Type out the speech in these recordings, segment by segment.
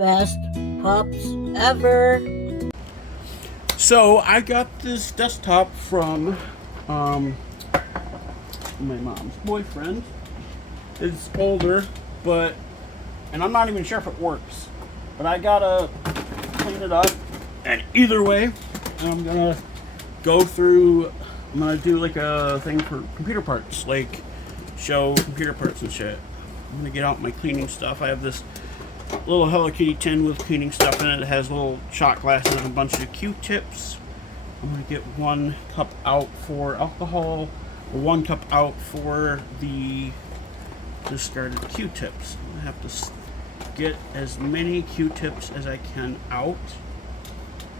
Best pups ever. So I got this desktop from my mom's boyfriend. It's older, and I'm not even sure if it works. But I gotta clean it up. And either way, I'm gonna go through. I'm gonna do like a thing for computer parts, like show computer parts and shit. I'm gonna get out my cleaning stuff. I have this little Hello Kitty tin with cleaning stuff in it. It has little shot glasses and a bunch of Q-tips. I'm going to get 1 cup out for alcohol, 1 cup out for the discarded Q-tips. I'm going to have to get as many Q-tips as I can out.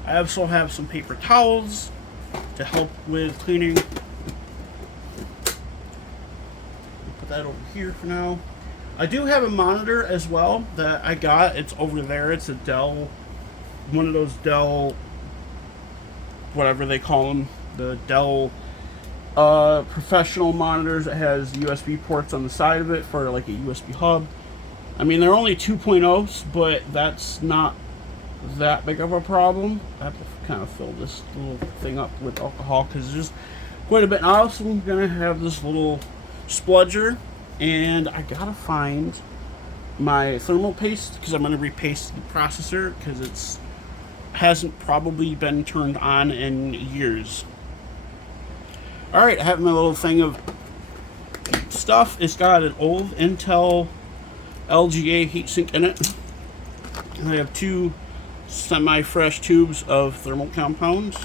I also have some paper towels to help with cleaning. Put that over here for now. I do have a monitor as well that I got. It's over there. It's a Dell, one of those Dell, whatever they call them, the Dell professional monitors. It has USB ports on the side of it for like a USB hub. I mean, they're only 2.0s, but that's not that big of a problem. I have to kind of fill this little thing up with alcohol because there's quite a bit. And I also am going to have this little spludger. And I gotta find my thermal paste because I'm gonna repaste the processor because it's hasn't probably been turned on in years. All right, I have my little thing of stuff. It's got an old Intel LGA heatsink in it. And I have 2 semi-fresh tubes of thermal compounds.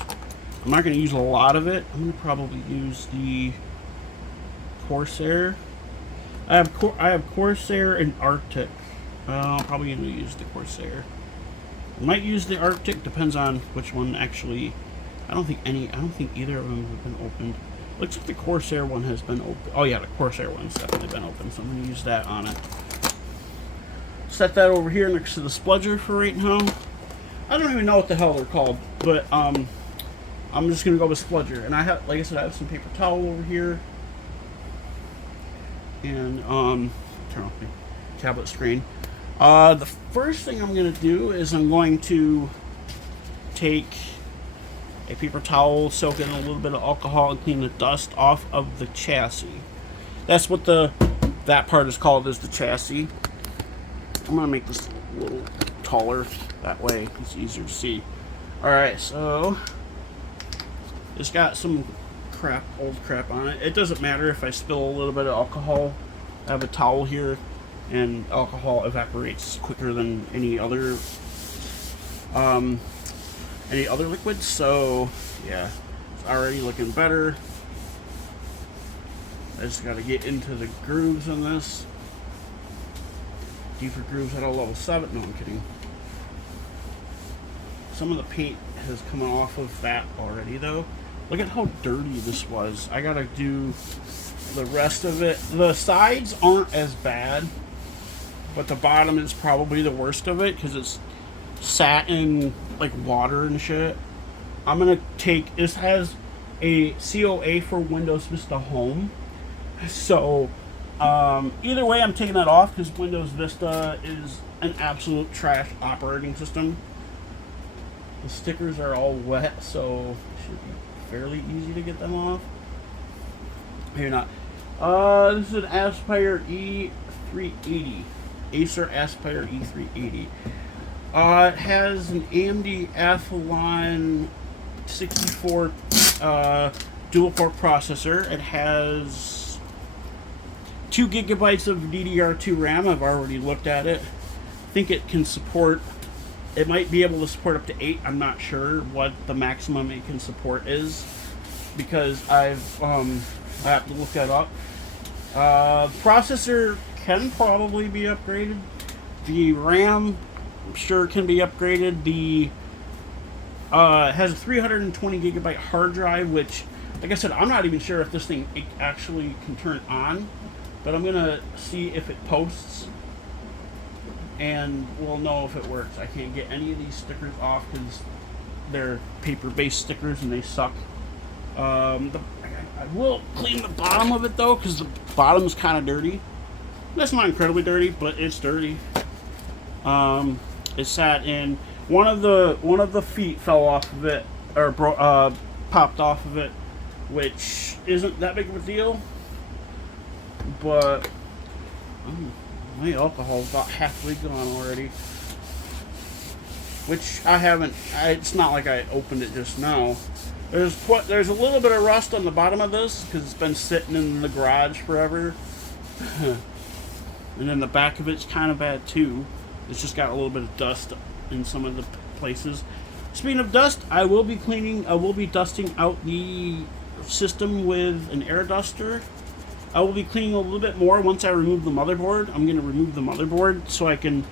I'm not gonna use a lot of it. I'm gonna probably use the Corsair. I have Corsair and Arctic. I'm probably going to use the Corsair. I might use the Arctic. Depends on which one actually. I don't think either of them have been opened. Looks like the Corsair one has been opened. Oh yeah, the Corsair one's definitely been opened. So I'm going to use that on it. Set that over here next to the spludger for right now. I don't even know what the hell they're called, but I'm just going to go with spludger. And I have, like I said, I have some paper towel over here. And turn off my tablet screen. The first thing I'm going to do is I'm going to take a paper towel, soak it in a little bit of alcohol, and clean the dust off of the chassis. That's what that part is called, is the chassis. I'm going to make this a little taller, that way it's easier to see. Alright, so it's got some old crap on it. It doesn't matter if I spill a little bit of alcohol. I have a towel here, and alcohol evaporates quicker than any other liquids. So yeah, it's already looking better. I just got to get into the grooves on this. Deeper grooves at a level 7. No, I'm kidding. Some of the paint has come off of that already though. Look at how dirty this was. I gotta do the rest of it. The sides aren't as bad, but the bottom is probably the worst of it because it's sat in like water and shit. I'm gonna take, this has a COA for Windows Vista Home. So either way, I'm taking that off because Windows Vista is an absolute trash operating system. The stickers are all wet, so it should be fairly easy to get them off. Maybe not. This is an Aspire E380. Acer Aspire E380. It has an AMD Athlon 64 dual core processor. It has 2 gigabytes of DDR2 RAM. I've already looked at it. I think it can support, it might be able to support up to 8. I'm not sure what the maximum it can support is because I have to look that up. Processor can probably be upgraded. The RAM, I'm sure, can be upgraded. The has a 320 gigabyte hard drive, which, like I said, I'm not even sure if this thing actually can turn on, but I'm gonna see if it posts, and we'll know if it works. I can't get any of these stickers off because they're paper-based stickers and they suck. I will clean the bottom of it though, because the bottom is kind of dirty. That's not incredibly dirty, but it's dirty. It sat in one of the feet fell off of it, or popped off of it, which isn't that big of a deal. But my alcohol's about halfway gone already. Which I haven't. It's not like I opened it just now. There's a little bit of rust on the bottom of this because it's been sitting in the garage forever. And then the back of it's kind of bad too. It's just got a little bit of dust in some of the places. Speaking of dust, I will be dusting out the system with an air duster. I will be cleaning a little bit more once I remove the motherboard. I'm going to remove the motherboard so I can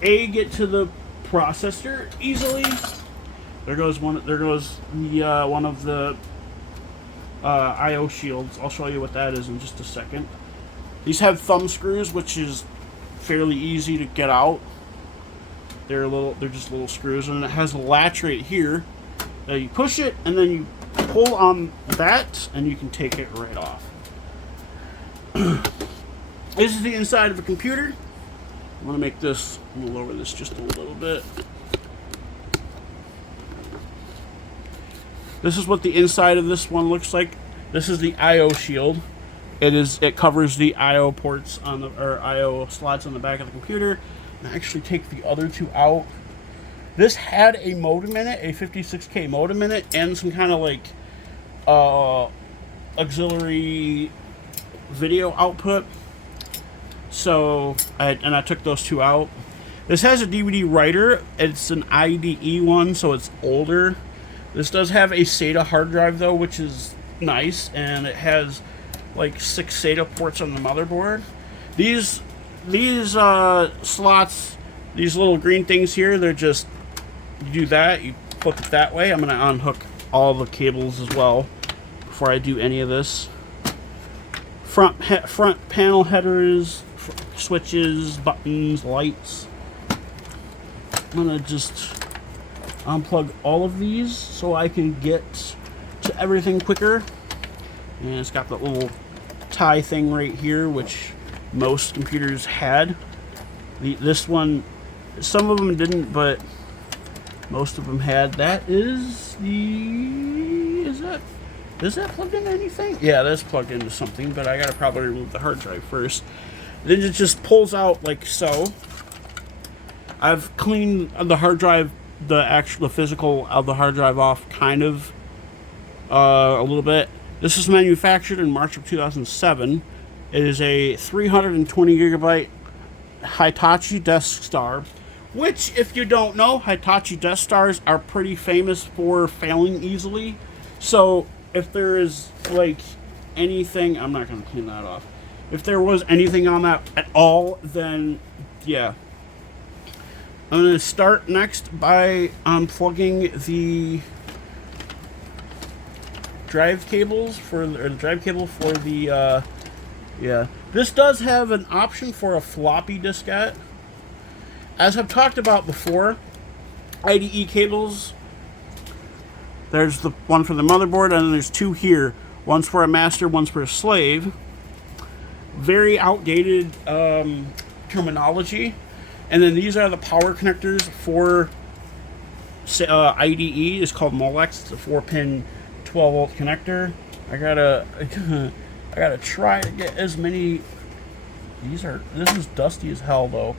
get to the processor easily. There goes one of the I/O shields. I'll show you what that is in just a second. These have thumb screws, which is fairly easy to get out. They're just little screws, and it has a latch right here. You push it, and then you pull on that, and you can take it right off. This is the inside of a computer. I'm gonna make this. I'm gonna lower this just a little bit. This is what the inside of this one looks like. This is the I/O shield. It covers the I/O ports or I/O slots on the back of the computer. And I actually take the other two out. This had a modem in it, a 56K modem in it, and some kind of like auxiliary video output. So I took those two out. This has a DVD writer. It's an IDE one, so it's older. This does have a SATA hard drive though, which is nice, and it has like 6 SATA ports on the motherboard. These slots, these little green things here, they're just, you do that, you flip it that way. I'm gonna unhook all the cables as well before I do any of this. Front panel headers, switches, buttons, lights. I'm gonna just unplug all of these so I can get to everything quicker. And it's got the little tie thing right here, which most computers had. This one, some of them didn't, but most of them had. That is is that plugged into anything? Yeah, that's plugged into something, but I gotta probably remove the hard drive first. Then it just pulls out like so. I've cleaned the hard drive, the physical of the hard drive off kind of a little bit. This is manufactured in March of 2007. It is a 320 gigabyte Hitachi Desk Star, which, if you don't know, Hitachi Desk Stars are pretty famous for failing easily. So if there is like anything, I'm not going to clean that off. If there was anything on that at all, then yeah. I'm going to start next by unplugging the drive cables for the yeah. This does have an option for a floppy diskette. As I've talked about before, IDE cables, there's the one for the motherboard, and then there's two here. One's for a master, one's for a slave. Very outdated terminology. And then these are the power connectors for IDE. It's called Molex. It's a 4-pin 12-volt connector. I gotta try to get as many. This is dusty as hell though.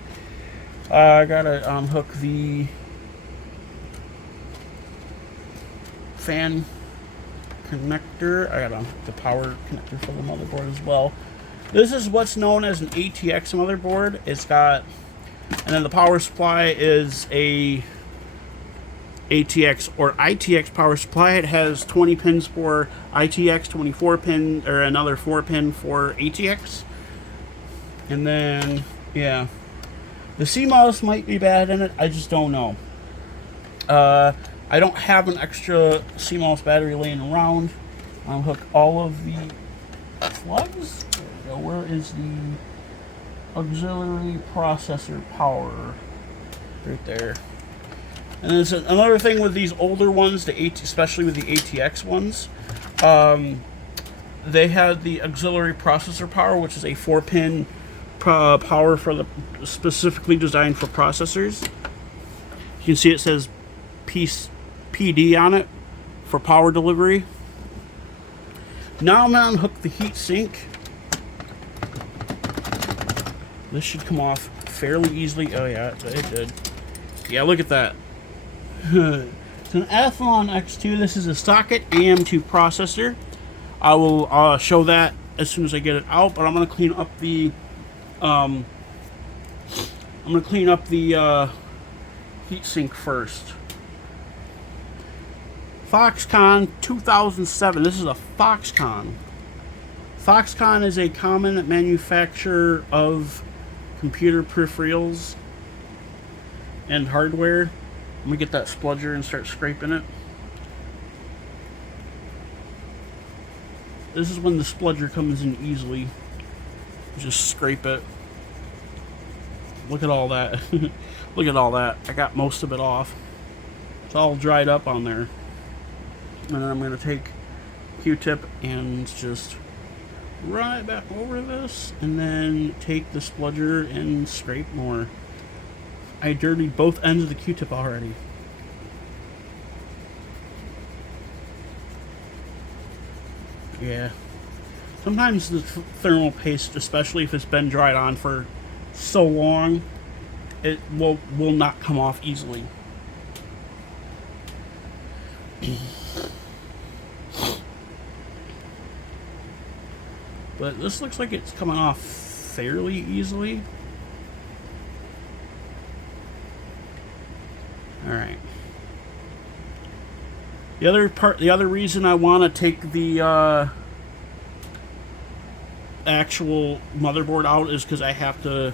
I gotta hook the fan connector. I gotta unhook the power connector for the motherboard as well. This is what's known as an ATX motherboard. It's got, and then the power supply is a ATX or ITX power supply. It has 20 pins for ITX, 24 pin, or another 4 pin for ATX. And then, yeah, the CMOS might be bad in it. I just don't know. I don't have an extra CMOS battery laying around. I'll hook all of the plugs. There we go. Where is the auxiliary processor power? Right there. And there's another thing with these older ones, especially with the ATX ones, they had the auxiliary processor power, which is a 4-pin power for specifically designed for processors. You can see it says PD on it for power delivery. Now I'm going to unhook the heat sink. This should come off fairly easily. Oh yeah, it did. Yeah, look at that. It's an Athlon X2. This is a socket AM2 processor. I will show that as soon as I get it out, but I'm going to clean up the heat sink first. Foxconn 2007. This is a Foxconn. Foxconn is a common manufacturer of computer peripherals and hardware. Let me get that spludger and start scraping it. This is when the spludger comes in easily. Just scrape it. Look at all that. Look at all that. I got most of it off. It's all dried up on there. And then I'm going to take Q-tip and just run it back over this, and then take the spludger and scrape more. I dirtied both ends of the Q-tip already. Yeah. Sometimes the thermal paste, especially if it's been dried on for so long, it will not come off easily. But this looks like it's coming off fairly easily. Alright. The other reason I want to take the actual motherboard out is because I have to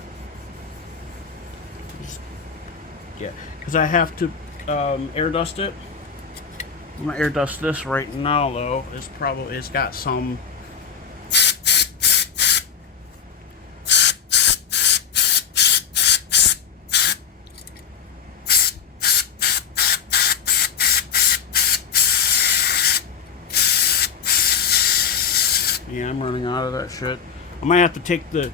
air dust it. I'm gonna air dust this right now though. It's got some yeah, I'm running out of that shit. I might have to take the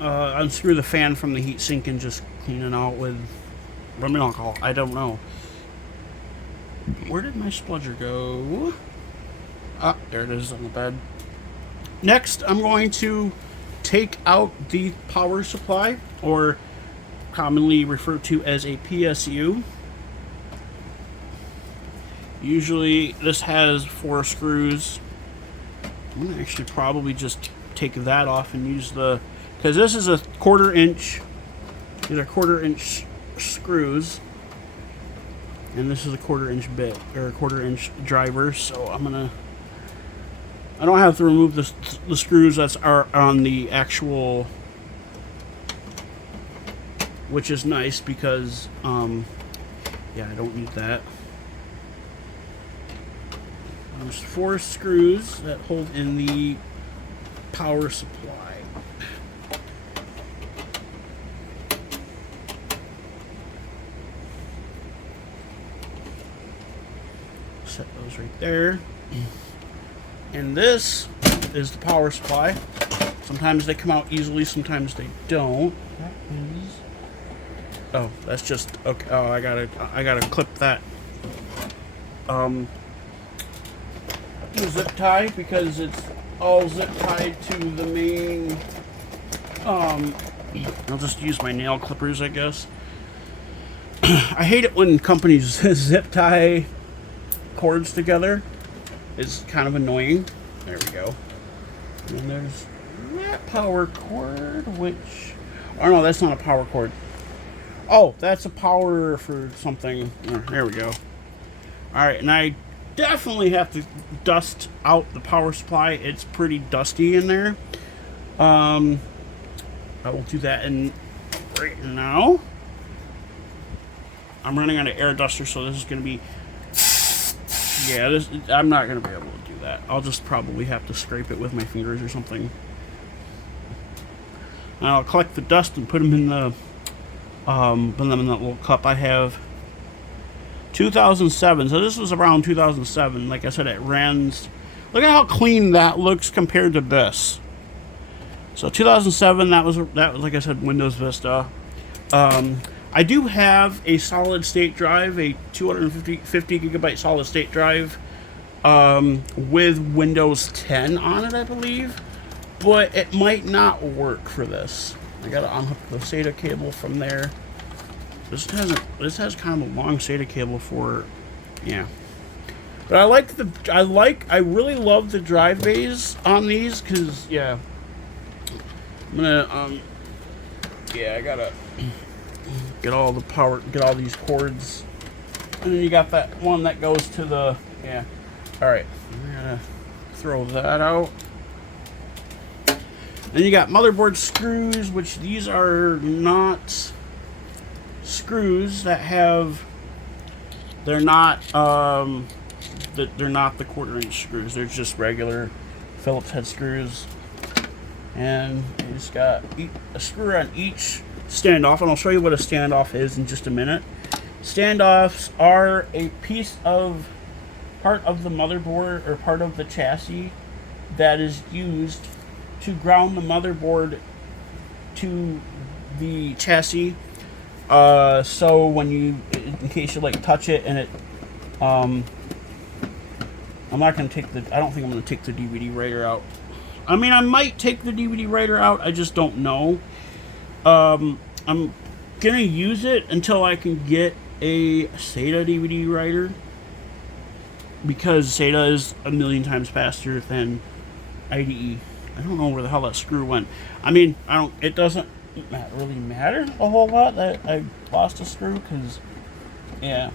unscrew the fan from the heat sink and just clean it out with rubbing alcohol. I don't know. Where did my spludger go? Ah, there it is on the bed. Next, I'm going to take out the power supply, or commonly referred to as a PSU. Usually, this has 4 screws. I'm going to actually probably just take that off and use the... because this is a 1/4 inch. These are 1/4 inch screws. And this is a 1/4 inch bit, or a 1/4 inch driver. So I'm going to... I don't have to remove the screws that are on the actual... which is nice because, yeah, I don't need that. There's 4 screws that hold in the power supply. Set those right there. And this is the power supply. Sometimes they come out easily, sometimes they don't. That is... oh, that's just okay. Oh, I gotta clip that. Zip tie, because it's all zip tied to the main. I'll just use my nail clippers, I guess. I hate it when companies zip tie cords together. It's kind of annoying. There we go. And there's that power cord, which... oh no, that's not a power cord. Oh, that's a power for something. There we go. Alright, and I definitely have to dust out the power supply. It's pretty dusty in there. I will do that in right now. I'm running on an air duster, so this is going to be... yeah, I'm not going to be able to do that. I'll just probably have to scrape it with my fingers or something. And I'll collect the dust and put them in the... put them in that little cup I have. 2007, so this was around 2007. Like I said, it ran... look at how clean that looks compared to this. So 2007, that was like I said, Windows Vista. I do have a solid state drive, a 250 gigabyte solid state drive, with Windows 10 on it, I believe, but it might not work for this. I gotta unhook the SATA cable from there. This has kind of a long SATA cable for, yeah. But I really love the drive bays on these, cause yeah. I'm gonna yeah, I gotta get all the power, get all these cords, and then you got that one that goes to the, yeah. All right, we're gonna throw that out. Then you got motherboard screws, which these are not screws that have, they're not the 1/4 inch screws. They're just regular Phillips head screws. And you just got a screw on each standoff, and I'll show you what a standoff is in just a minute. Standoffs are a piece of part of the motherboard or part of the chassis that is used to ground the motherboard to the chassis. So when you, in case you like touch it and it, I'm not gonna take the, I don't think I'm gonna take the DVD writer out. I mean, I might take the DVD writer out, I just don't know. I'm gonna use it until I can get a SATA DVD writer, because SATA is a million times faster than IDE. I don't know where the hell that screw went. I mean, it doesn't really matter a whole lot that I lost a screw, because, yeah.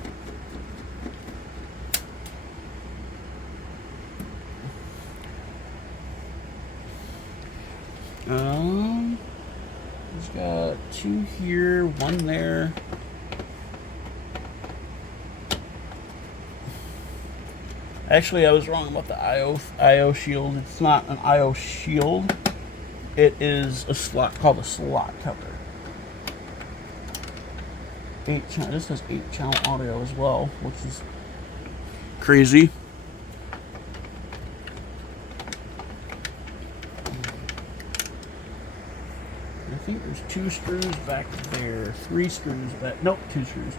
There's got 2 here, 1 there. Actually, I was wrong about the IO shield. It's not an IO shield. It is a slot called a slot cover. 8-channel. This has 8-channel audio as well, which is crazy. I think there's 2 screws back there. 3 screws back. Nope, 2 screws.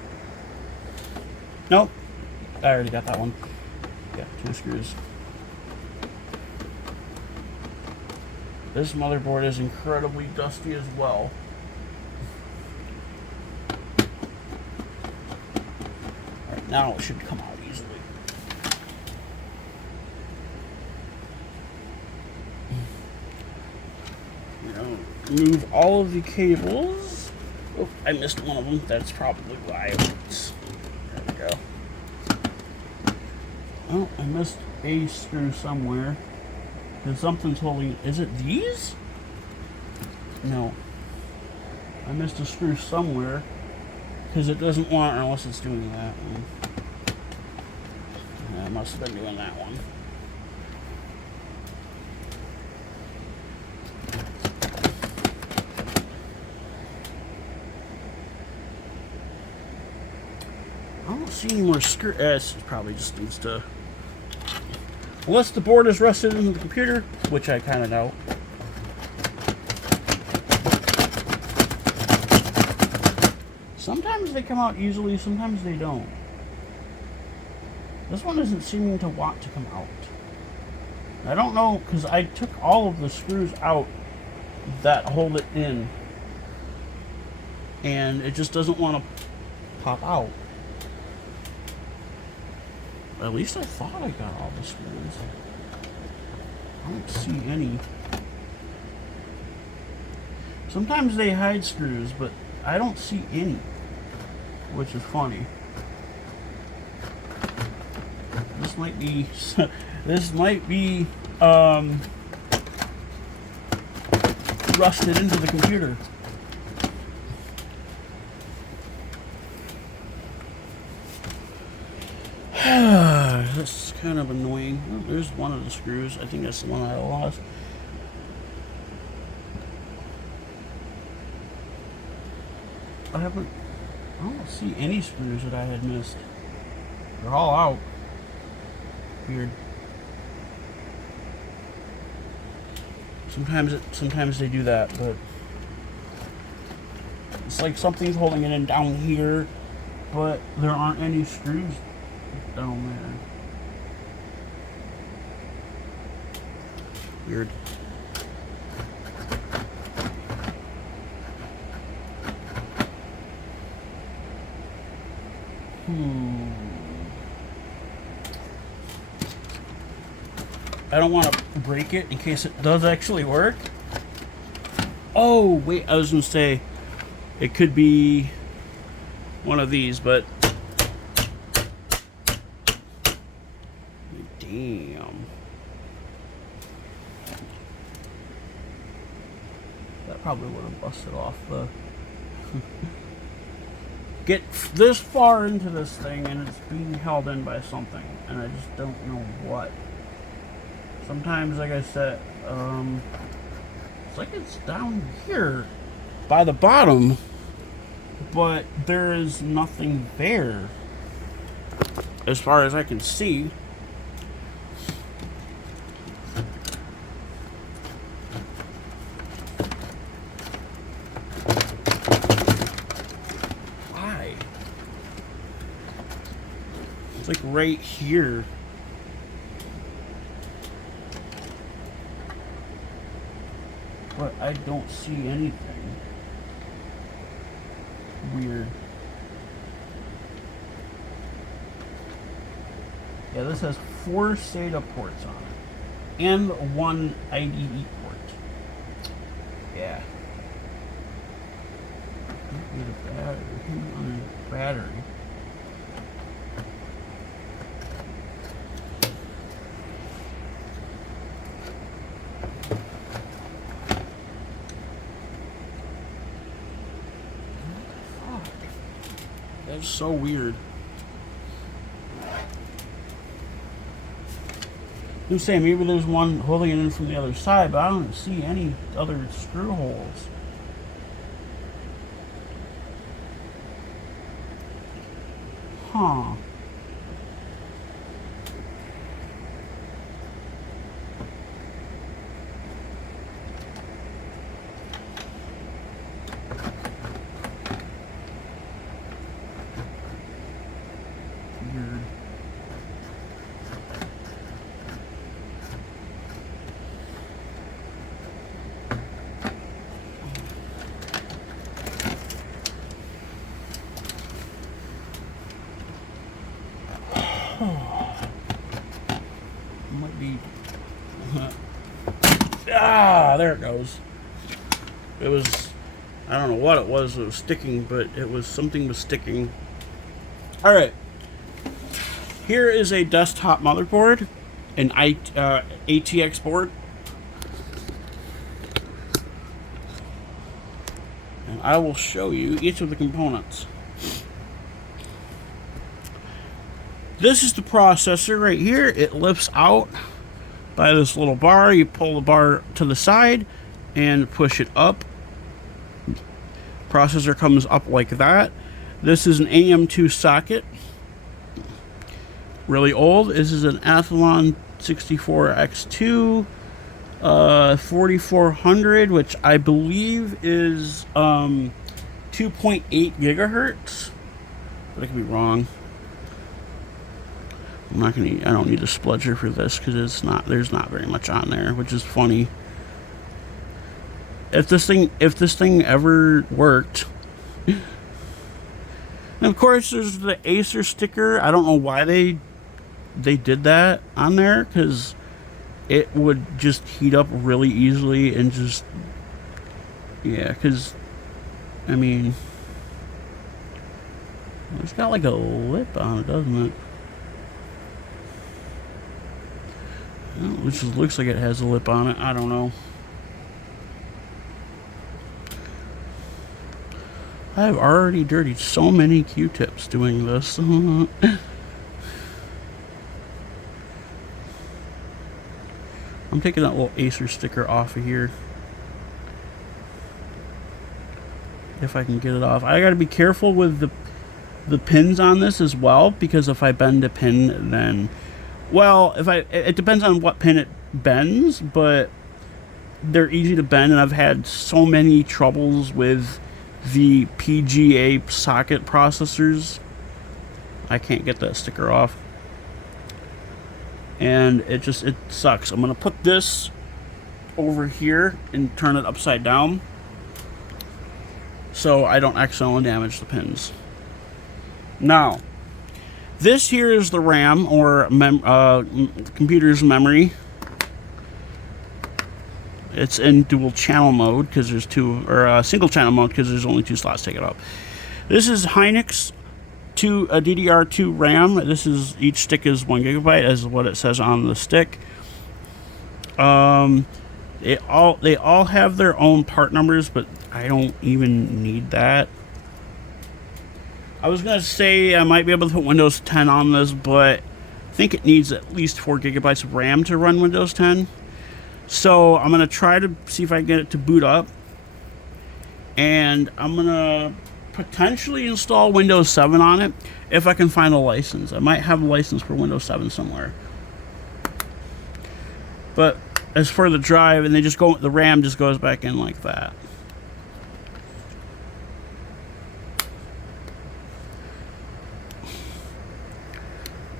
Nope. I already got that one. Yeah, 2 screws. This motherboard is incredibly dusty as well. Alright, now it should come out easily. Remove all of the cables. Oh, I missed one of them. That's probably why. There we go. Oh, I missed a screw somewhere. Because something's holding. Is it these? No. I missed a screw somewhere. Because it doesn't want, unless it's doing that one. Yeah, it must have been doing that one. I don't see any more screws. It probably just needs to. Unless the board is rusted into the computer, which I kind of know. Sometimes they come out easily, sometimes they don't. This one isn't seeming to want to come out. I don't know, because I took all of the screws out that hold it in. And it just doesn't want to pop out. At least I thought I got all the screws. I don't see any. Sometimes they hide screws, but I don't see any, which is funny. This might be rusted into the computer. That's kind of annoying. Oh, there's one of the screws. I think that's the one I lost. I don't see any screws that I had missed. They're all out. Weird. Sometimes they do that, but looks like something's holding it in down here, but there aren't any screws down there. Weird. I don't want to break it in case it does actually work. Oh, wait, I was going to say it could be one of these, but damn. That probably would have busted off the... Get this far into this thing and it's being held in by something, and I just don't know what. Sometimes, like I said, it's like it's down here by the bottom, but there is nothing there as far as I can see. Why? It's like right here. But I don't see anything. Weird. Yeah, this has 4 SATA ports on it. And 1 IDE port. Yeah. Need a battery. Battery. That's so weird. I'm saying maybe there's one holding it in from the other side, but I don't see any other screw holes. Huh. Weird. Might be. There it goes. It was. I don't know what it was. It was sticking, but it was something was sticking. All right. Here is a desktop motherboard, an ATX board, and I will show you each of the components. This is the processor right here. It lifts out by this little bar. You pull the bar to the side and push it up. Processor comes up like that. This is an AM2 socket. Really old. This is an Athlon 64X2 4400, which I believe is 2.8 gigahertz, but I could be wrong. I don't need a spludger for this because there's not very much on there, which is funny. If this thing ever worked. And of course there's the Acer sticker. I don't know why they did that on there, because it would just heat up really easily and just, yeah, because I mean, it's got like a lip on it, doesn't it? Which looks like it has a lip on it. I don't know. I've already dirtied so many Q-tips doing this. I'm taking that little Acer sticker off of here. If I can get it off. I gotta be careful with the pins on this as well, because if I bend a pin, then, well, it depends on what pin it bends, but they're easy to bend, and I've had so many troubles with the PGA socket processors. I can't get that sticker off. And it sucks. I'm going to put this over here and turn it upside down so I don't accidentally damage the pins. Now, this here is the RAM, or computer's memory. It's in dual channel mode because there's single channel mode because there's only 2 slots taken up. This is Hynix a DDR2 RAM. This is, each stick is 1 GB, as what it says on the stick. They all have their own part numbers, but I don't even need that. I was gonna say I might be able to put Windows 10 on this, but I think it needs at least 4 GB of RAM to run Windows 10. So I'm gonna try to see if I can get it to boot up, and I'm gonna potentially install Windows 7 on it if I can find a license. I might have a license for Windows 7 somewhere. But as for the drive, and the RAM just goes back in like that.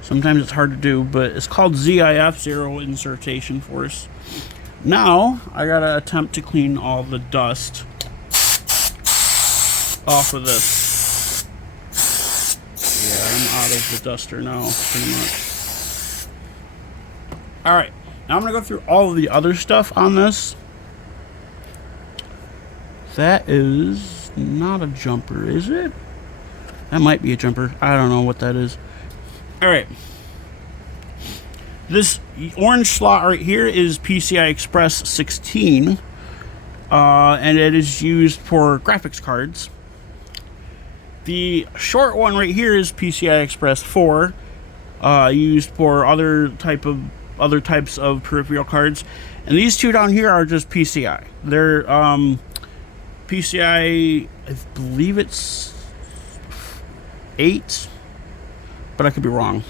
Sometimes it's hard to do, but it's called ZIF, Zero Insertion Force. Now, I gotta attempt to clean all the dust off of this. Yeah, I'm out of the duster now, pretty much. Alright, now I'm gonna go through all of the other stuff on this. That is not a jumper, is it? That might be a jumper. I don't know what that is. Alright, this orange slot right here is PCI Express 16, and it is used for graphics cards. The short one right here is PCI Express 4, used for other types of peripheral cards, and these two down here are just PCI. They're PCI, I believe it's 8. But I could be wrong.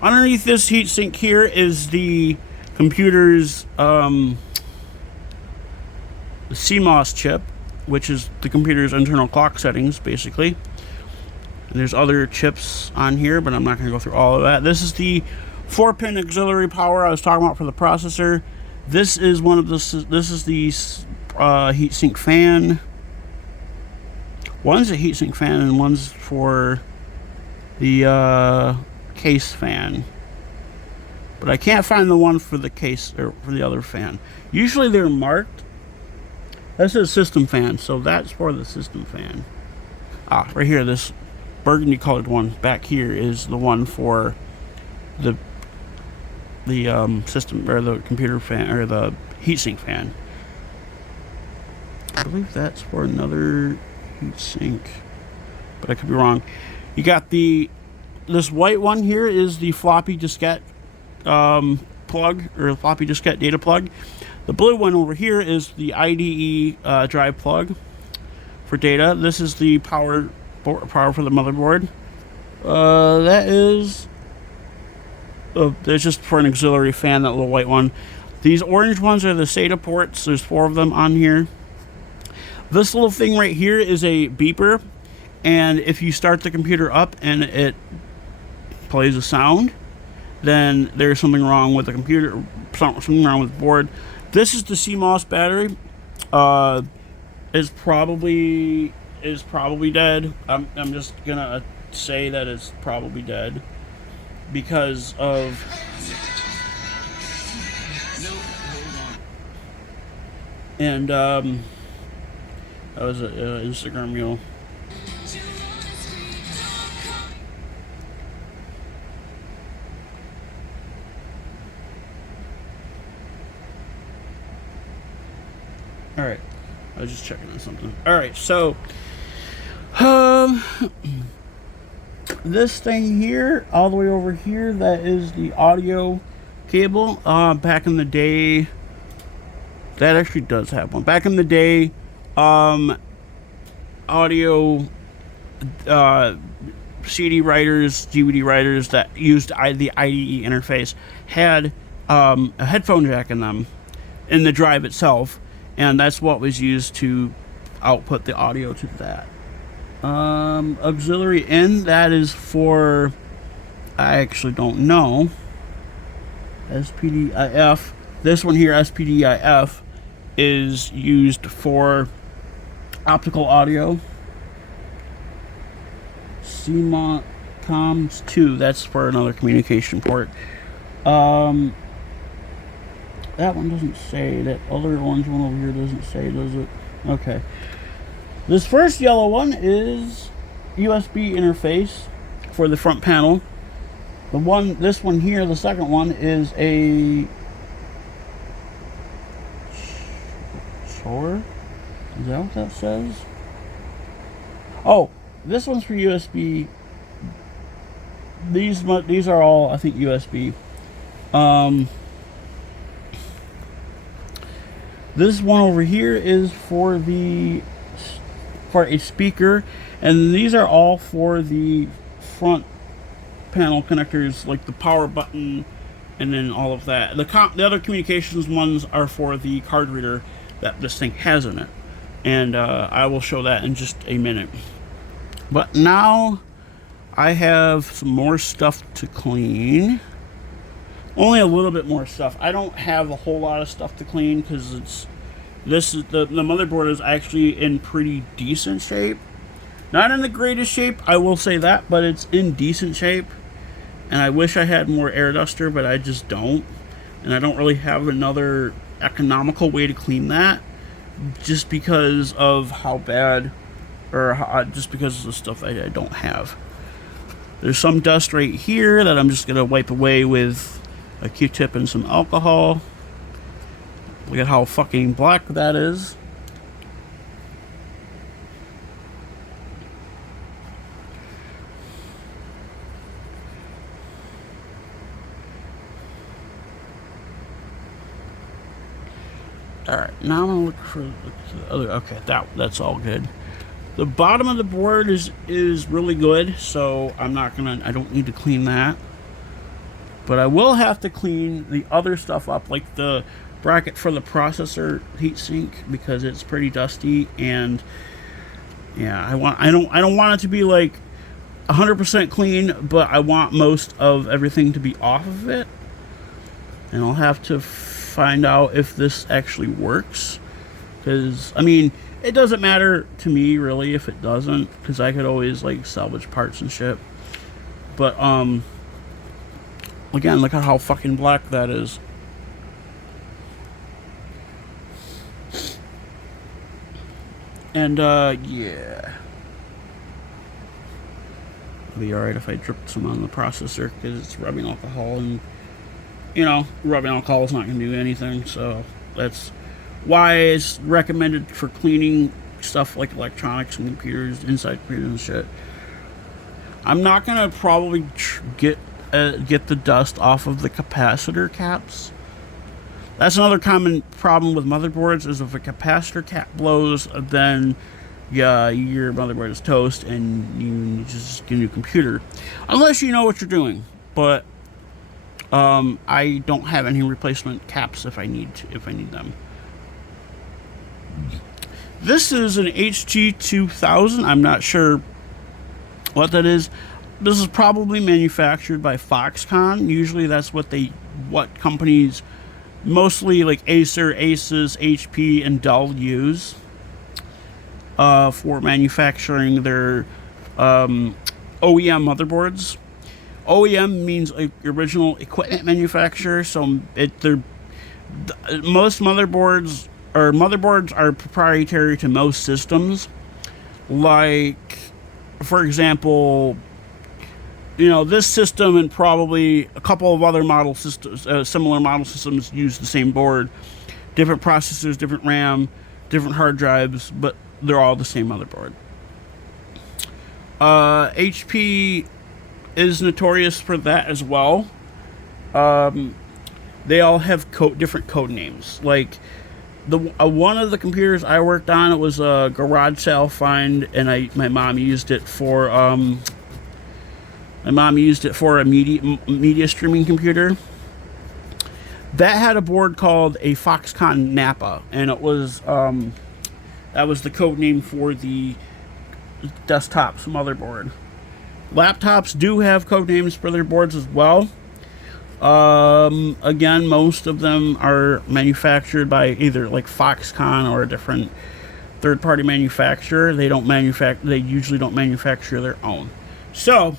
Underneath this heatsink here is the computer's the CMOS chip, which is the computer's internal clock settings, basically. And there's other chips on here, but I'm not going to go through all of that. This is the 4-pin auxiliary power I was talking about for the processor. This is the heatsink fan. One's a heatsink fan, and one's for the case fan, but I can't find the one for the case, or for the other fan. Usually they're marked. This is a system fan, so that's for the system fan. Right here, this burgundy colored one back here is the one for the system, or the computer fan, or the heatsink fan. I believe that's for another heatsink, but I could be wrong. You got this white one here is the floppy diskette plug, or floppy diskette data plug. The blue one over here is the IDE drive plug for data. This is the power for the motherboard. There's just for an auxiliary fan, that little white one. These orange ones are the SATA ports. There's 4 of them on here. This little thing right here is a beeper. And if you start the computer up and it plays a sound, then there's something wrong with the computer, something wrong with the board. This is the CMOS battery. Is probably dead. I'm just gonna say that it's probably dead because of that was an Instagram reel. Alright, I was just checking on something. Alright, so this thing here, all the way over here, that is the audio cable. Back in the day, that actually does have one. Back in the day, audio CD writers, DVD writers that used the IDE interface had a headphone jack in them, in the drive itself. And that's what was used to output the audio to that. Auxiliary in, that is for, I actually don't know. SPDIF. This one here, SPDIF, is used for optical audio. CMOS comms 2, that's for another communication port. That one doesn't say. That other orange one over here doesn't say, does it? Okay. This first yellow one is USB interface for the front panel. This one here, the second one, is a Shure? Is that what that says? Oh, this one's for USB. These are all, I think, USB. This one over here is for a speaker, and these are all for the front panel connectors, like the power button, and then all of that. The other communications ones are for the card reader that this thing has in it, and I will show that in just a minute. But now I have some more stuff to clean. Only a little bit more stuff. I don't have a whole lot of stuff to clean because the motherboard is actually in pretty decent shape. Not in the greatest shape, I will say that, but it's in decent shape. And I wish I had more air duster, but I just don't. And I don't really have another economical way to clean that, just because of how bad, just because of the stuff I don't have. There's some dust right here that I'm just gonna wipe away with a Q-tip and some alcohol. Look at how fucking black that is. Alright, now I'm gonna look for the other. Okay, that's all good. The bottom of the board is really good, so I don't need to clean that. But I will have to clean the other stuff up, like the bracket for the processor heatsink, because it's pretty dusty. And yeah, I don't want it to be like 100% clean, but I want most of everything to be off of it. And I'll have to find out if this actually works, because I mean, it doesn't matter to me really if it doesn't, because I could always like salvage parts and shit. But again, look at how fucking black that is. And yeah, it'll be alright if I drip some on the processor, because it's rubbing alcohol, and you know, rubbing alcohol is not going to do anything. So that's why it's recommended for cleaning stuff like electronics and computers, inside computers and shit. I'm not going to probably get the dust off of the capacitor caps. That's another common problem with motherboards, is if a capacitor cap blows, then yeah, your motherboard is toast and you just get a new computer. Unless you know what you're doing. But I don't have any replacement caps if I need them. This is an HG2000. I'm not sure what that is. This is probably manufactured by Foxconn. Usually that's what companies, mostly like Acer, Asus, HP, and Dell use for manufacturing their OEM motherboards. OEM means original equipment manufacturer, so most motherboards are proprietary to most systems. Like, for example, you know, this system and probably a couple of other model systems, similar model systems, use the same board, different processors, different RAM, different hard drives, but they're all the same motherboard. HP is notorious for that as well. They all have different code names. Like one of the computers I worked on, it was a garage sale find, and my mom used it for a media streaming computer. That had a board called a Foxconn Napa, and it was That was the code name for the desktop's motherboard. Laptops do have code names for their boards as well. Again, most of them are manufactured by either like Foxconn or a different third-party manufacturer. They usually don't manufacture their own. So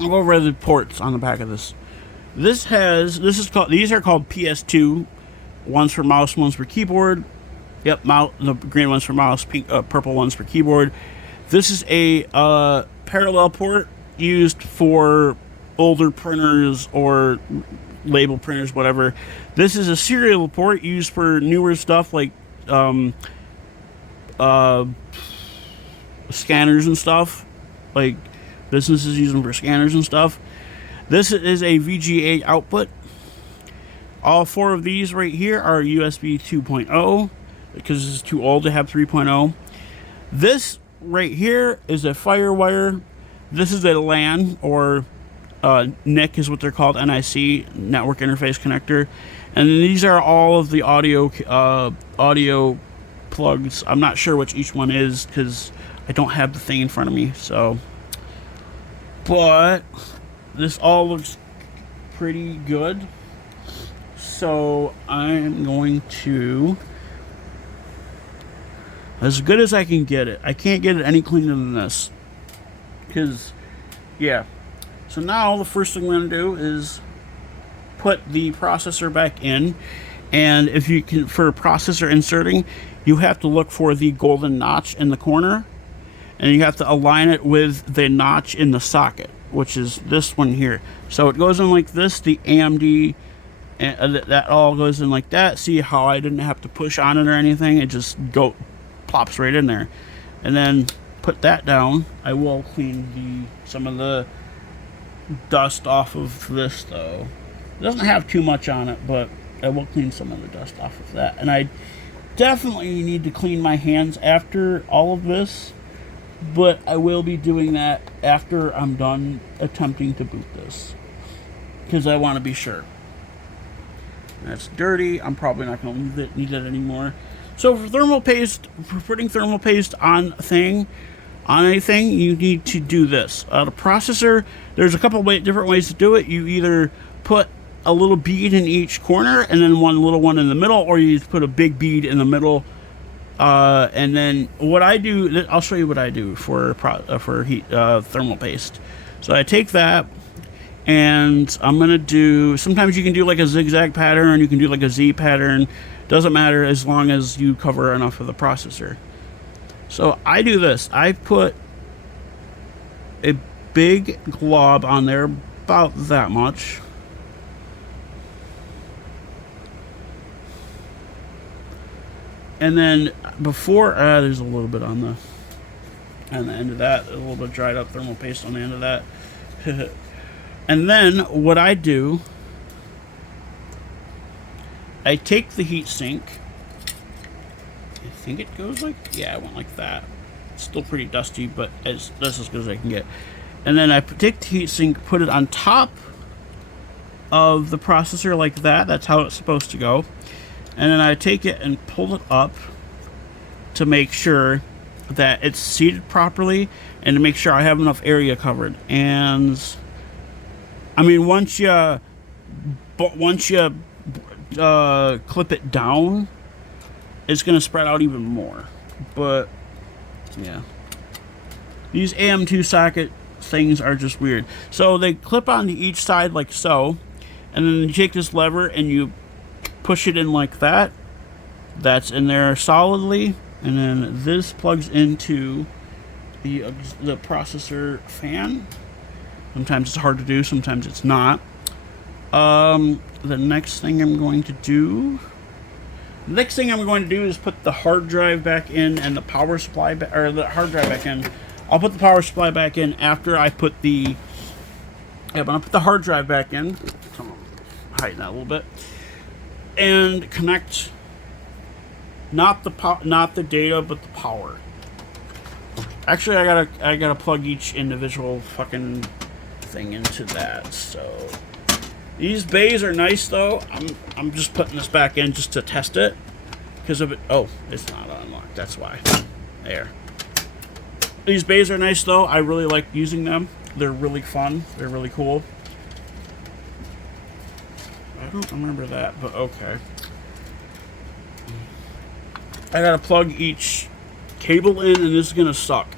I'll go over the ports on the back of this. These are called PS2. One's for mouse, one's for keyboard. Yep, the green one's for mouse, pink, purple one's for keyboard. This is a parallel port used for older printers or label printers, whatever. This is a serial port used for newer stuff like scanners and stuff. Like businesses use them for scanners and stuff. This is a VGA output. All 4 of these right here are USB 2.0 because this is too old to have 3.0. This right here is a FireWire. This is a LAN, or NIC is what they're called, NIC, Network Interface Connector. And then these are all of the audio plugs. I'm not sure which each one is because I don't have the thing in front of me. So, but this all looks pretty good. So I'm going to, as good as I can get it. I can't get it any cleaner than this. Because, yeah. So now the first thing I'm going to do is put the processor back in. And if you can, for processor inserting, you have to look for the golden notch in the corner. And you have to align it with the notch in the socket, which is this one here. So it goes in like this, the AMD, and that all goes in like that. See how I didn't have to push on it or anything? It just plops right in there. And then put that down. I will clean some of the dust off of this though. It doesn't have too much on it, but I will clean some of the dust off of that. And I definitely need to clean my hands after all of this, but I will be doing that after I'm done attempting to boot this, because I want to be sure. That's dirty. I'm probably not going to need it anymore. So for thermal paste, for putting thermal paste on anything, you need to do this. The processor, there's a couple different ways to do it. You either put a little bead in each corner and then one little one in the middle, or you put a big bead in the middle. And then what I do, I'll show you what I do for thermal paste. So I take that, and I'm gonna do, sometimes you can do like a zigzag pattern, you can do like a Z pattern, doesn't matter as long as you cover enough of the processor. So I do this, I put a big glob on there, about that much. And then before, there's a little bit on the end of that, a little bit dried up thermal paste on the end of that. And then what I do, I take the heat sink. I think it goes like, yeah, it went like that. It's still pretty dusty, but that's as good as I can get. And then I take the heat sink, put it on top of the processor like that. That's how it's supposed to go. And then I take it and pull it up to make sure that it's seated properly and to make sure I have enough area covered. And I mean, once you clip it down, it's going to spread out even more. But yeah, these AM2 socket things are just weird. So they clip onto each side like so, and then you take this lever and you push it in like that. That's in there solidly, and then this plugs into the processor fan. Sometimes it's hard to do, sometimes it's not. The next thing I'm going to do is put the hard drive back in and the power supply the hard drive back in. I'll put the power supply back in after I put the I'm gonna put the hard drive back in. So I'm hiding that a little bit. And connect not the data, but the power. Actually, I gotta plug each individual fucking thing into that. So these bays are nice though. I'm just putting this back in just to test it. because of it. Oh, it's not unlocked. That's why. There. These bays are nice though. I really like using them. They're really fun. They're really cool. I don't remember that, but okay. I gotta plug each cable in, and this is gonna suck.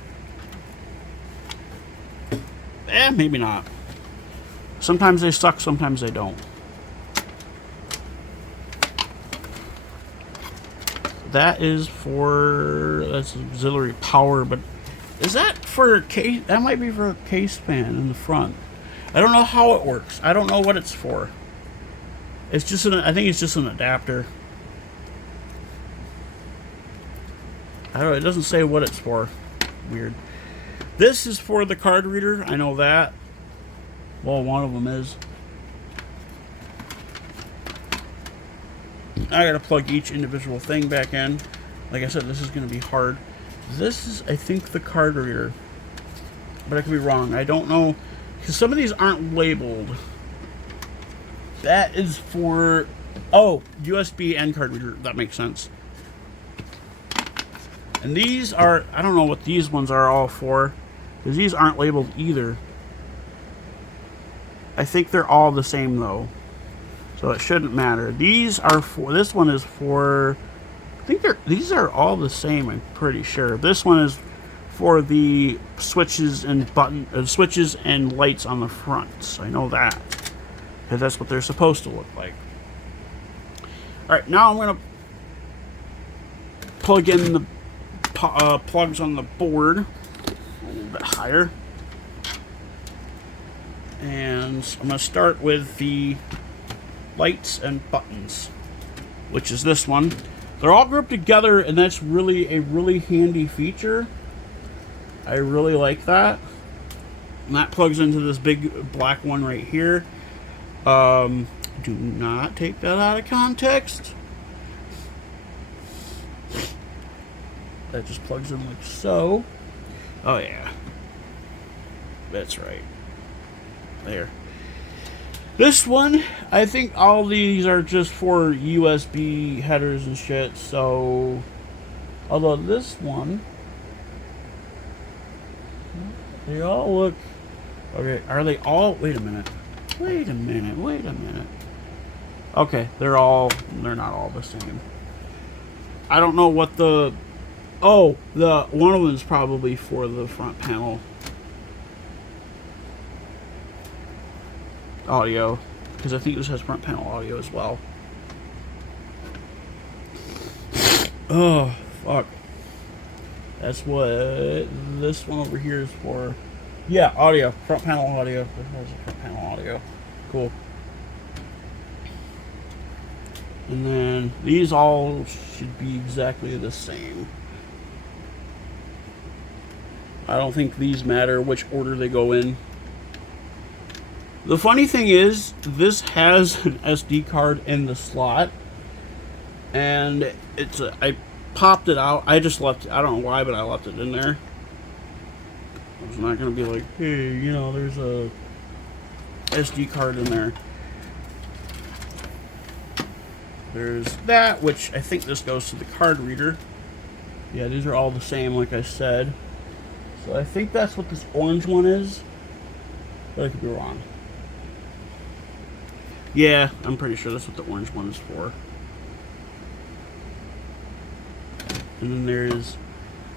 Maybe not. Sometimes they suck, sometimes they don't. That is for, that's auxiliary power, but is that for a case? That might be for a case fan in the front. I don't know how it works. I don't know what it's for. It's just I think it's just an adapter. I don't know, it doesn't say what it's for. Weird. This is for the card reader, I know that. Well, one of them is. I gotta plug each individual thing back in. Like I said, this is gonna be hard. This is, I think, the card reader. But I could be wrong. I don't know. Because some of these aren't labeled. That is for... Oh, USB and card reader. That makes sense. And these are... I don't know what these ones are all for. Because these aren't labeled either. I think they're all the same, though. So it shouldn't matter. These are for... This one is for... I think these are all the same, I'm pretty sure. This one is for the switches and switches and lights on the front. So I know that. Because that's what they're supposed to look like. Alright, now I'm going to plug in the plugs on the board a little bit higher. And I'm going to start with the lights and buttons, which is this one. They're all grouped together, and that's really a really handy feature. I really like that. And that plugs into this big black one right here. Do not take that out of context. That just plugs in like so. Oh yeah. That's right. There. This one, I think all these are just for USB headers and shit, so... Although this one... They all look... Okay, are they all... Wait a minute. Wait a minute. Okay, they're not all the same. I don't know what the... Oh, one of them is probably for the front panel audio, because I think this has front panel audio as well. Oh, fuck. That's what this one over here is for. Yeah, audio. Front panel audio. It has a front panel audio. Cool. And then these all should be exactly the same. I don't think these matter which order they go in. The funny thing is, this has an SD card in the slot, and I popped it out. I just left it. I don't know why, but I left it in there. I was not going to be like, hey, you know, there's a SD card in there. There's that, which I think this goes to the card reader. Yeah, these are all the same, like I said. So I think that's what this orange one is, but I could be wrong. Yeah, I'm pretty sure that's what the orange one is for. And then there's...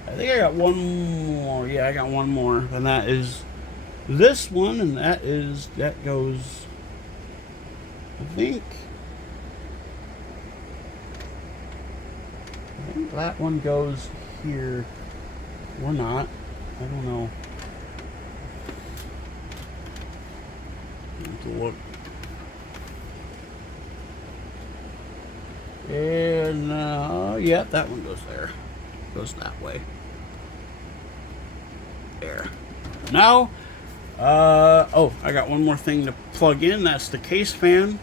I think I got one more. Yeah, I got one more. And that is this one, and that goes... I think that one goes here. Or not. I don't know. I have to look. And, yeah, that one goes there. Goes that way. There. Now, oh, I got one more thing to plug in. That's the case fan,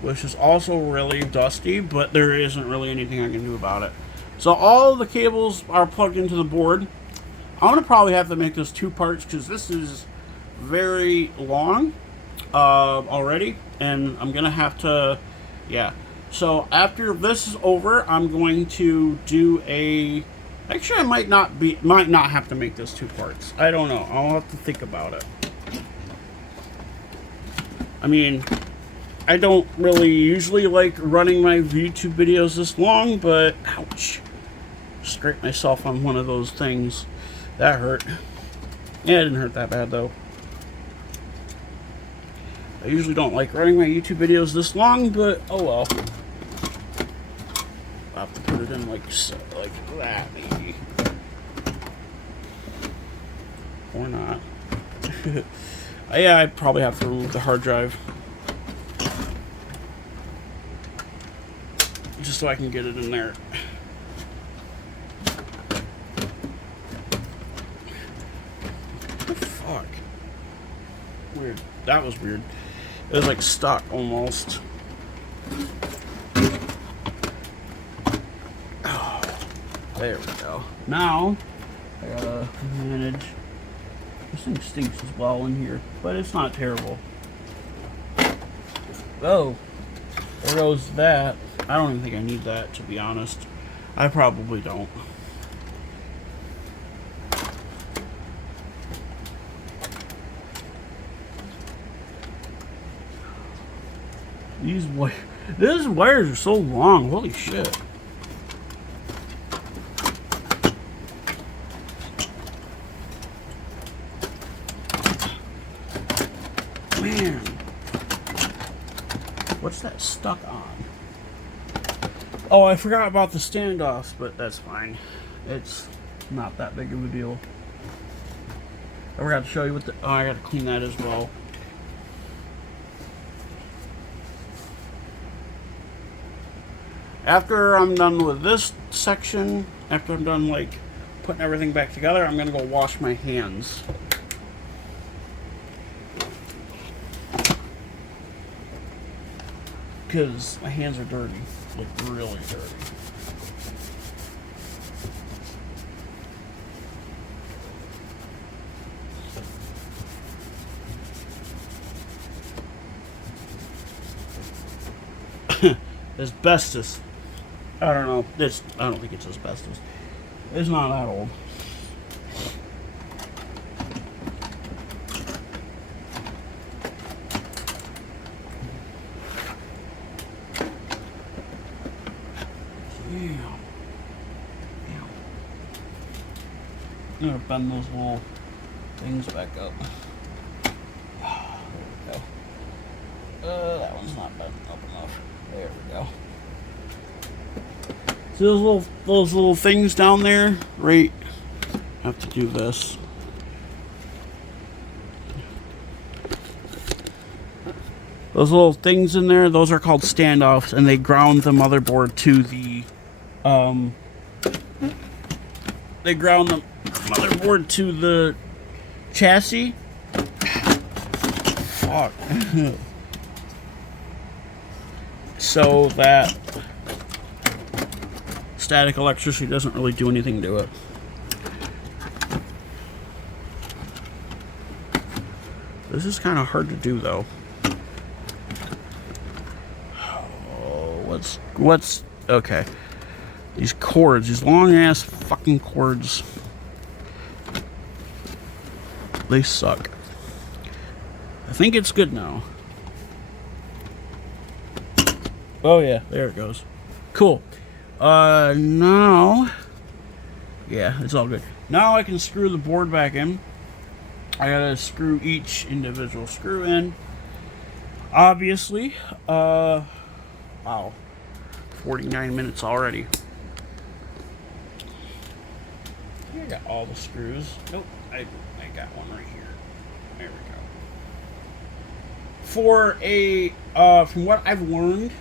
which is also really dusty, but there isn't really anything I can do about it. So all the cables are plugged into the board. I'm going to probably have to make this two parts because this is very long already, and I'm going to have to, yeah. So after this is over, I'm going to do a. Actually, I might not have to make this 2 parts. I don't know. I'll have to think about it. I mean, I don't really usually like running my YouTube videos this long, but ouch. Scraped myself on one of those things. That hurt. Yeah, it didn't hurt that bad though. I usually don't like running my YouTube videos this long, but oh well. I'll have to put it in like so, like that maybe. Or not. Yeah, I probably have to remove the hard drive. Just so I can get it in there. What the fuck? Weird. That was weird. It was like stuck almost. Oh, there we go. Now, I gotta manage. This thing stinks as well in here, but it's not terrible. Oh, there goes that. I don't even think I need that, to be honest. I probably don't. These wires are so long. Holy shit. Man. What's that stuck on? Oh, I forgot about the standoffs, but that's fine. It's not that big of a deal. I forgot to show you what the... Oh, I got to clean that as well. After I'm done with this section, after I'm done like putting everything back together, I'm gonna go wash my hands. Because my hands are dirty, like really dirty. Asbestos. I don't know. I don't think it's asbestos. It's not that old. Yeah. I'm gonna bend those little things back up. There we go. That one's not bent up enough. There we go. See those little things down there? Right. I have to do this. Those little things in there, those are called standoffs, and they ground the motherboard to the chassis. Fuck. So that static electricity doesn't really do anything to it. This is kind of hard to do though. Oh, what's okay? These cords, these long ass fucking cords, they suck. I think it's good now. Oh yeah, there it goes. Cool. Now, yeah, it's all good. Now I can screw the board back in. I gotta screw each individual screw in. Obviously, wow, 49 minutes already. I got all the screws. Nope, I got one right here. There we go. For a, from what I've learned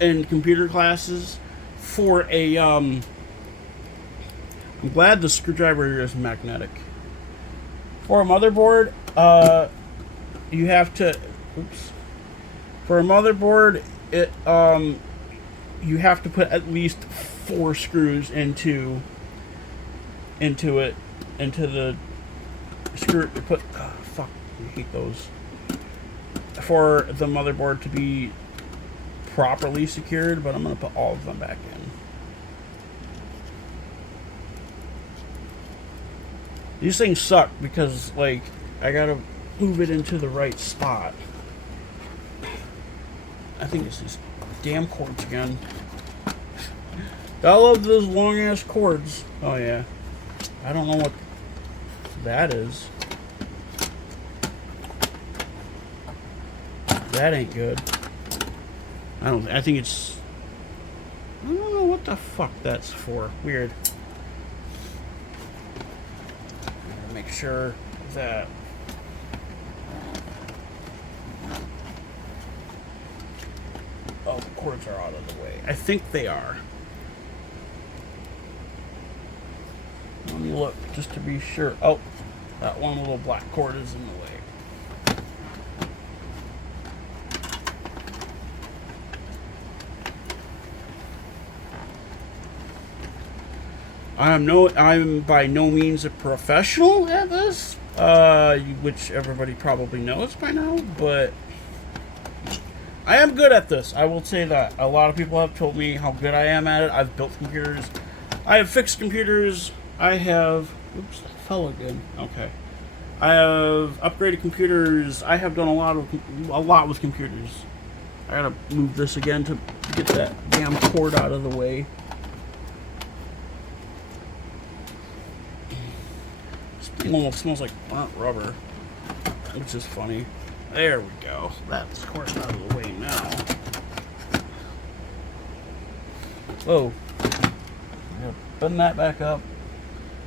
in computer classes, for a, I'm glad the screwdriver here is magnetic. For a motherboard, you have to, oops. For a motherboard, it, you have to put at least 4 screws into the screw, put, fuck, I hate those. For the motherboard to be properly secured, but I'm going to put all of them back in. These things suck because, like, I got to move it into the right spot. I think it's these damn cords again. I love those long ass cords. Oh yeah. I don't know what that is. That ain't good. I think it's, I don't know what the fuck that's for. Weird. Gotta make sure that the cords are out of the way. I think they are. Let me look just to be sure. Oh, that one little black cord is in the way. I'm by no means a professional at this, which everybody probably knows by now, but I am good at this. I will say that. A lot of people have told me how good I am at it. I've built computers. I have fixed computers. I have... Oops, that fell again. Okay. I have upgraded computers. I have done a lot with computers. I gotta move this again to get that damn cord out of the way. This thing almost smells like burnt rubber, which is funny. There we go. That's cord's out of the way now. Whoa. Button that back up.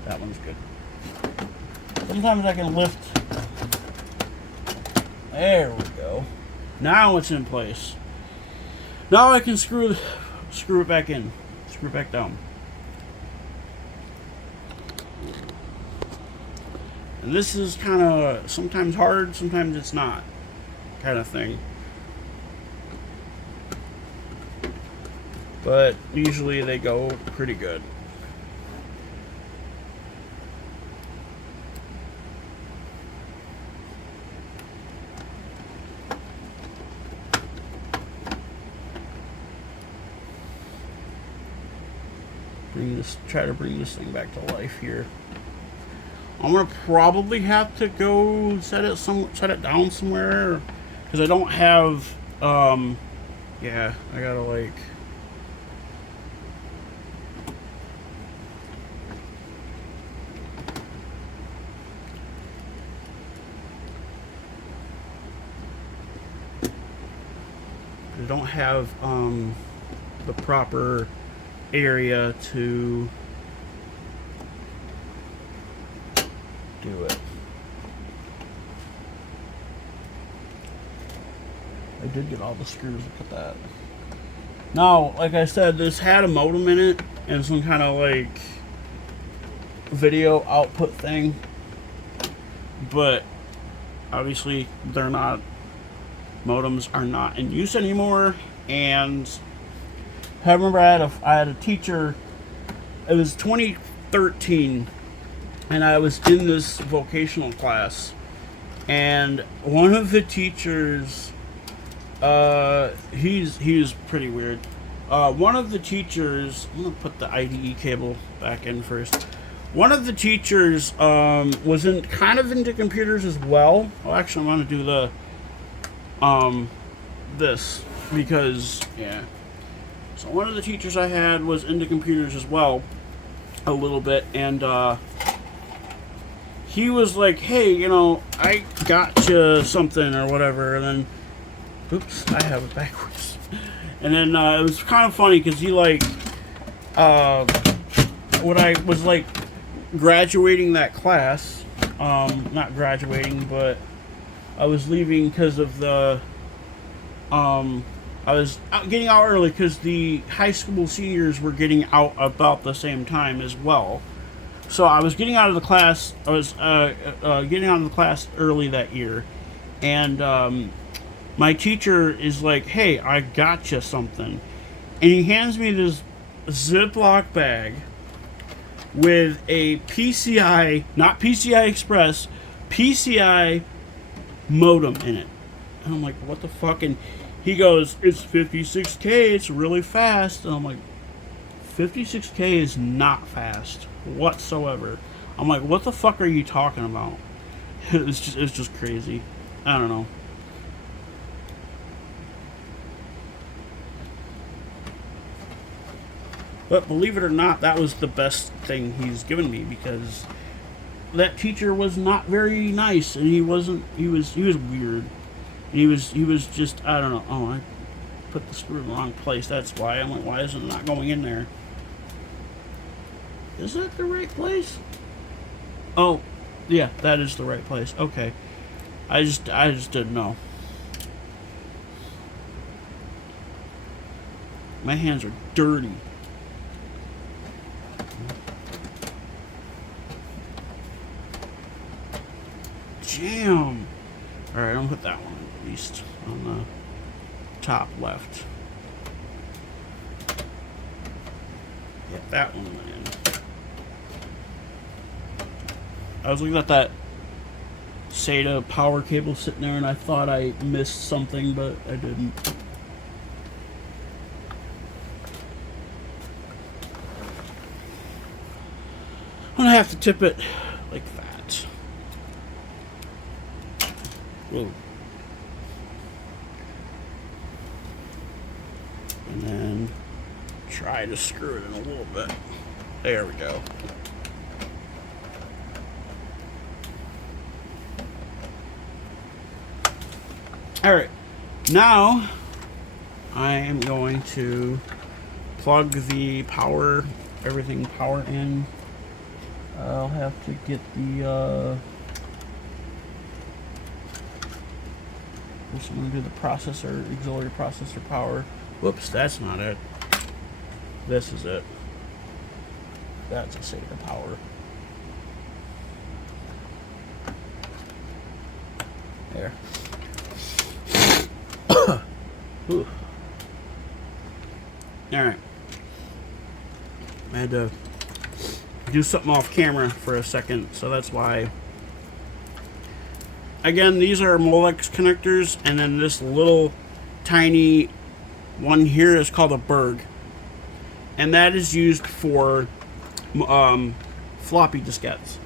That one's good. Sometimes I can lift. There we go. Now it's in place. Now I can screw it back in. Screw it back down. And this is kind of sometimes hard, sometimes it's not, kind of thing. But usually they go pretty good. Try to bring this thing back to life here. I'm gonna probably have to go set it down somewhere, because I don't have yeah, I gotta like I don't have the proper area to do it. I did get all the screws. Look at that. Now, like I said, this had a modem in it and some kind of like video output thing, but obviously they're not. Modems are not in use anymore, and I remember I had a teacher. It was 2013, and I was in this vocational class, and one of the teachers, he's pretty weird. One of the teachers, I'm gonna put the IDE cable back in first. One of the teachers was kind of into computers as well. Oh, actually, I'm gonna do the this because yeah. So one of the teachers I had was into computers as well, a little bit, and he was like, hey, you know, I got you something or whatever, and then, oops, I have it backwards. And then it was kind of funny because he like, when I was like graduating that class, not graduating, but I was leaving because of the, I was getting out early because the high school seniors were getting out about the same time as well. So I was getting out of the class. I was getting out of the class early that year, and my teacher is like, "Hey, I got you something," and he hands me this Ziploc bag with a PCI, not PCI Express, PCI modem in it. And I'm like, "What the fuck?" And he goes, it's 56K, it's really fast. And I'm like, 56K is not fast whatsoever. I'm like, what the fuck are you talking about? It's just crazy. I don't know. But believe it or not, that was the best thing he's given me, because that teacher was not very nice, and he was weird. He was just, I don't know. Oh, I put the screw in the wrong place. That's why. I'm like, why is it not going in there? Is that the right place? Oh, yeah, that is the right place. Okay. I just didn't know. My hands are dirty. Jam. Alright, I'm gonna put that one at least on the top left. Yeah, that one went in. I was looking at that SATA power cable sitting there, and I thought I missed something, but I didn't. I'm gonna have to tip it like that. Whoa. And then try to screw it in a little bit. There we go. Alright, now I am going to plug the power, everything power in. I'll have to get the, I'm going to do the processor, auxiliary processor power. Whoops, that's not it. This is it. That's a SATA power. There. Alright. I had to do something off camera for a second, so that's why. Again, these are Molex connectors, and then this little tiny one here is called a Berg, and that is used for floppy diskettes.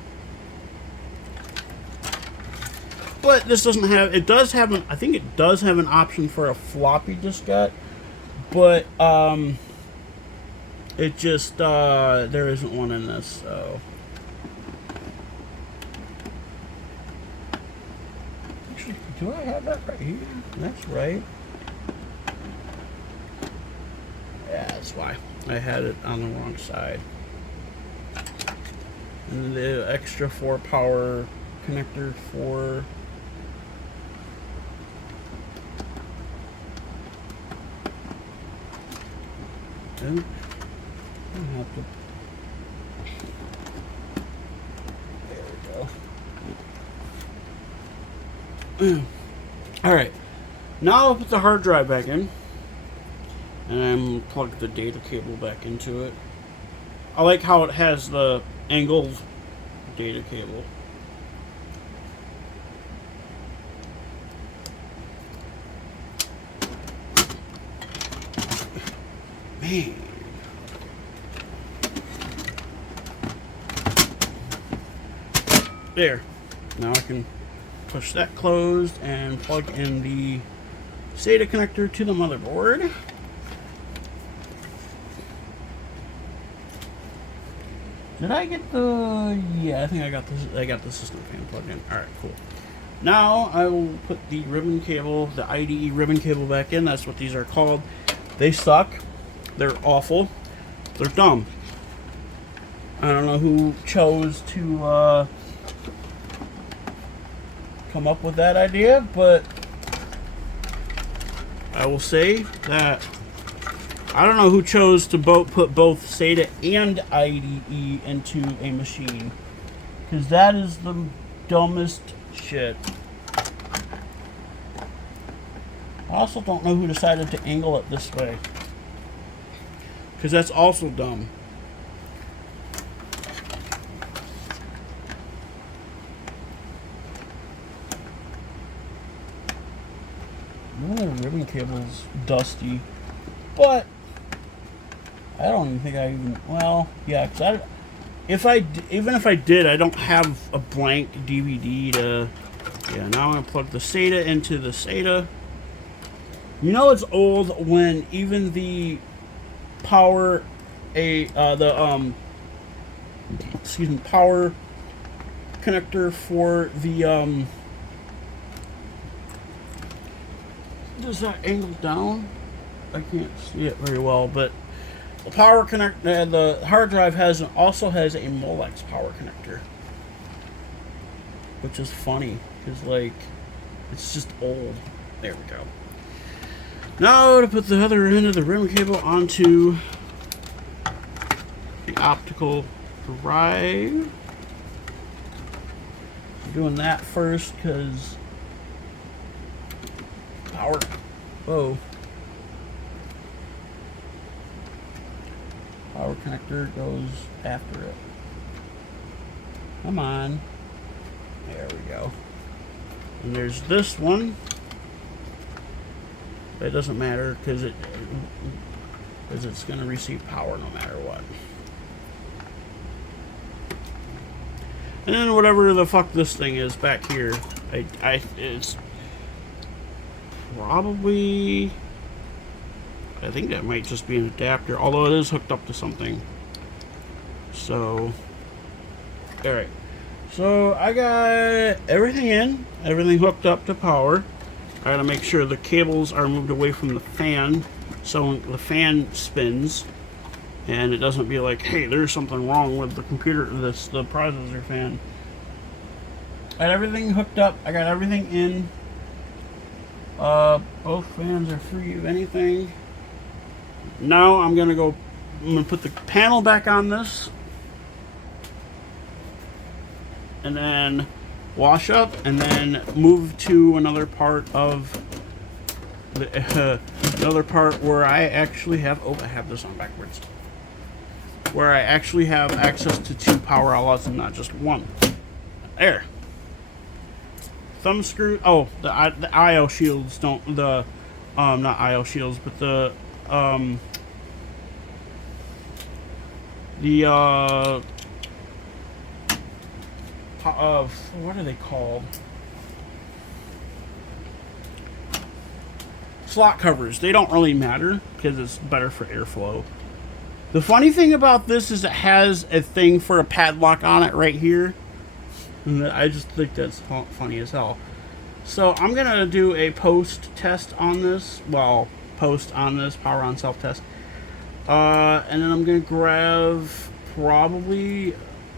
But this doesn't have, it does have an, I think it does have an option for a floppy diskette, but it just, there isn't one in this, so. Actually, do I have that right here? That's right. Yeah, that's why. I had it on the wrong side. And the extra 4 power connector for I have to. There we go. Alright. Now I'll put the hard drive back in. And plug the data cable back into it. I like how it has the angled data cable. Man. There. Now I can push that closed and plug in the SATA connector to the motherboard. Did I get the... Yeah, I think I got this. I got the system fan plugged in. Alright, cool. Now I will put the ribbon cable, the IDE ribbon cable back in. That's what these are called. They suck. They're awful. They're dumb. I don't know who chose to come up with that idea, but I will say that I don't know who chose to put both SATA and IDE into a machine, because that is the dumbest shit. I also don't know who decided to angle it this way, because that's also dumb. Ooh, ribbon cable's dusty. But I don't even think I even, well, yeah, because even if I did, I don't have a blank DVD to, yeah, now I'm going to plug the SATA into the SATA. You know it's old when even the power, power connector for the, does that angle down? I can't see it very well, but the power connector, the hard drive also has a Molex power connector, which is funny because like it's just old. There we go. Now to put the other end of the ribbon cable onto the optical drive. I'm doing that first because power. Whoa. Power connector goes after it. Come on. There we go. And there's this one. It doesn't matter because it's going to receive power no matter what. And then whatever the fuck this thing is back here, it's probably, I think that might just be an adapter, although it is hooked up to something. So, alright. So I got everything hooked up to power. I gotta make sure the cables are moved away from the fan so the fan spins and it doesn't be like, hey, there's something wrong with the computer, the processor fan. I got everything hooked up. I got everything in. Both fans are free of anything. Now I'm gonna put the panel back on this and then wash up and then move to another part of the another part where I actually have, oh, I have this on backwards, where I actually have access to 2 power outlets and not just one. There. Thumb screw. Oh, the IO shields don't, the not IO shields, but the what are they called? Slot covers. They don't really matter because it's better for airflow. The funny thing about this is it has a thing for a padlock on it right here. And I just think that's funny as hell. So I'm going to do a post test on this. Well, post on this, power on self test. And then I'm going to grab probably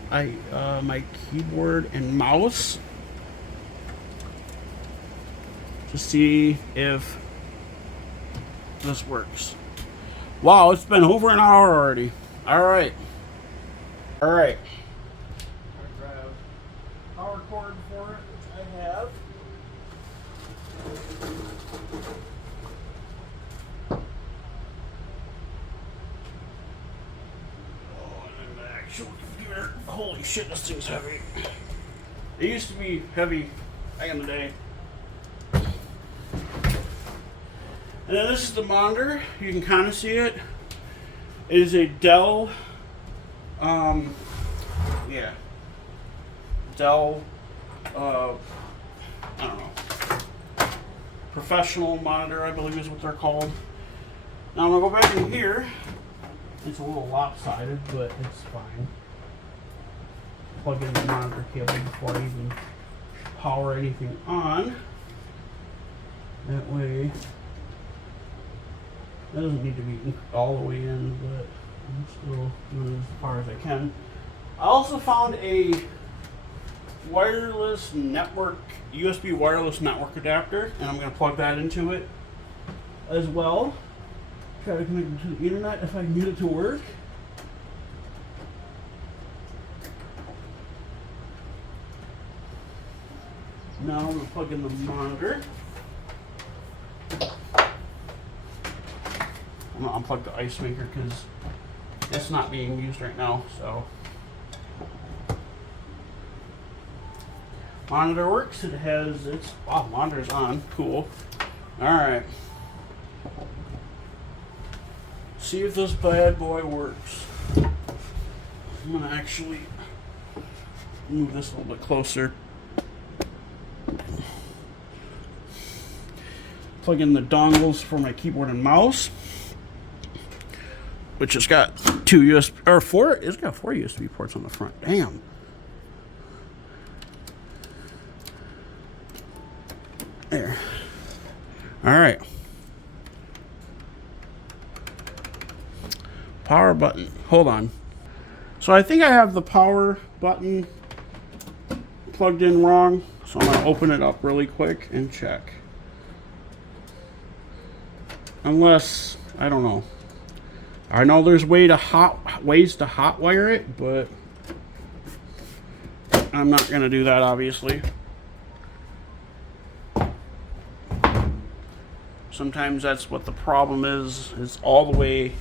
my keyboard and mouse to see if this works. Wow, it's been over an hour already. Alright. Alright. I'm going to grab power cord for it, which I have. Oh, and then the actual computer. Holy shit, this thing's heavy. It used to be heavy back in the day. And then this is the monitor. You can kind of see it. It is a Dell, Dell, I don't know, professional monitor, I believe is what they're called. Now I'm gonna go back in here. It's a little lopsided, but it's fine. Plug in the monitor cable before I even power anything on. That way, it doesn't need to be all the way in, but I'm still doing as far as I can. I also found a wireless network, USB wireless network adapter, and I'm going to plug that into it as well. Try to connect it to the internet if I can get it to work. Now I'm going to plug in the monitor. I'm going to unplug the ice maker because it's not being used right now. So monitor works. It has its, wow, monitor's on. Cool. Alright. See if this bad boy works. I'm gonna actually move this a little bit closer. Plug in the dongles for my keyboard and mouse, which has got two USB or four. It's got 4 USB ports on the front. Damn. There. All right. Power button. Hold on. So I think I have the power button plugged in wrong. So I'm gonna open it up really quick and check. Unless, I don't know. I know there's ways to hotwire it, but I'm not gonna do that, obviously. Sometimes that's what the problem is. It's all the way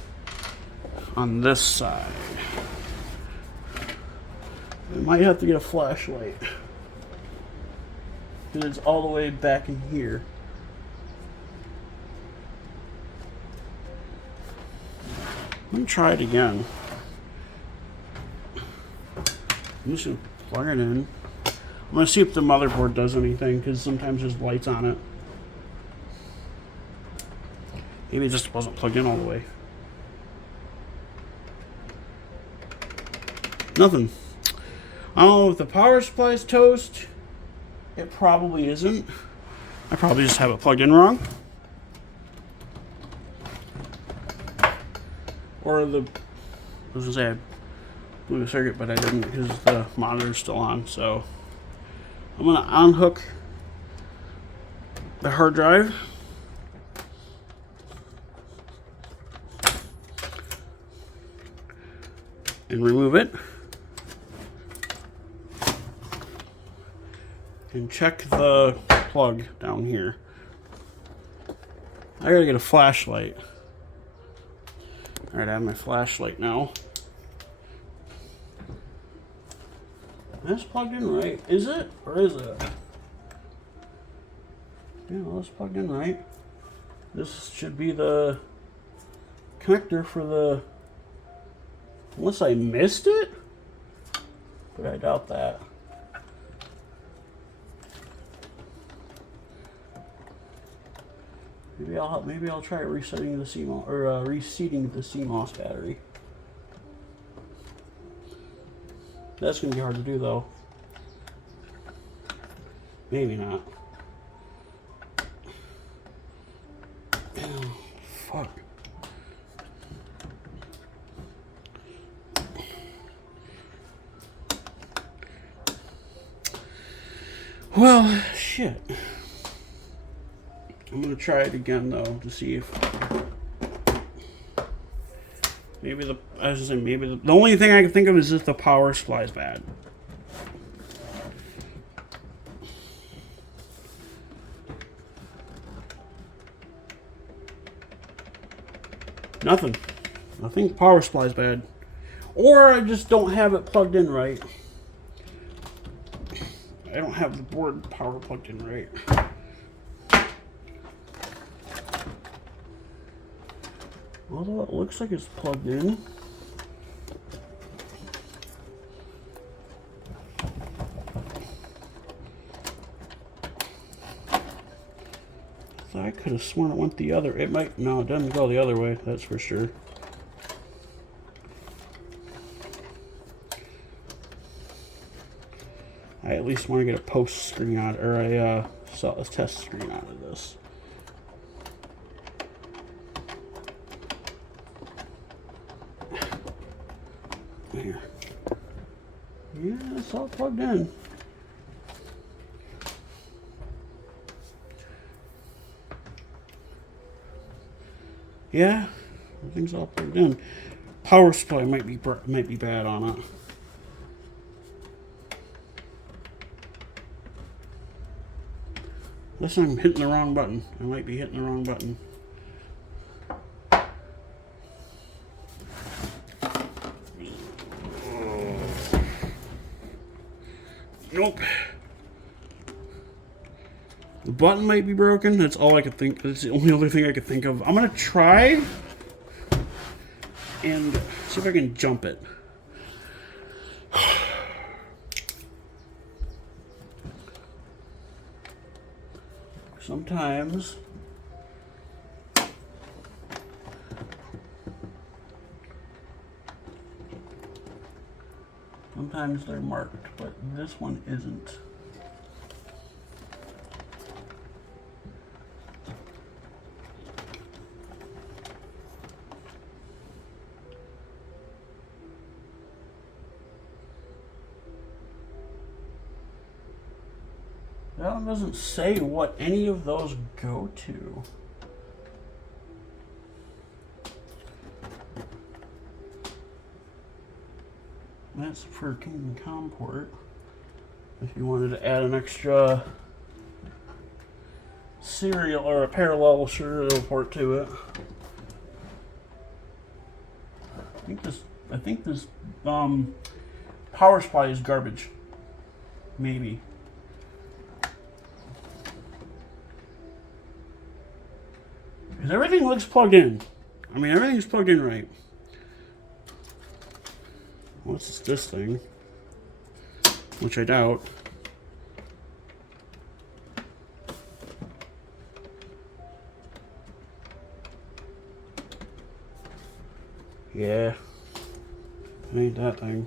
on this side. I might have to get a flashlight, because it's all the way back in here. Let me try it again. I'm just gonna plug it in. I'm gonna see if the motherboard does anything, because sometimes there's lights on it. Maybe it just wasn't plugged in all the way. Nothing. I don't know if the power supply is toast. It probably isn't. I probably just have it plugged in wrong. Or the, I was gonna say I blew the circuit, but I didn't because the monitor's still on. So I'm gonna unhook the hard drive. And remove it. And check the plug down here. I gotta get a flashlight. Alright, I have my flashlight now. That's plugged in right. Is it? Or is it? Yeah, well, it's plugged in right. This should be the connector for the... Unless I missed it? But I doubt that. Maybe I'll try resetting the CMOS or reseating the CMOS battery. That's gonna be hard to do though. Maybe not. Oh, fuck. Well, shit. I'm gonna try it again though to see if maybe the only thing I can think of is if the power supply is bad. Nothing. I think power supply is bad, or I just don't have it plugged in right. I don't have the board power plugged in right. Although it looks like it's plugged in. So I could have sworn it went the other. It might. No, it doesn't go the other way. That's for sure. I at least want to get a post screen out, or a test screen out of this. Here. Yeah, it's all plugged in. Yeah, everything's all plugged in. Power supply might be bad on it. Unless I'm hitting the wrong button. I might be hitting the wrong button. Nope. The button might be broken. That's all I could think. That's the only other thing I could think of. I'm gonna try and see if I can jump it. Sometimes they're marked, but this one isn't. That one doesn't say what any of those go to. That's for Kingdom Come port. If you wanted to add an extra serial or a parallel serial port to it. I think this power supply is garbage. Maybe. Because everything looks plugged in. I mean, everything's plugged in right. What's this thing? Which I doubt. Yeah. It ain't that thing.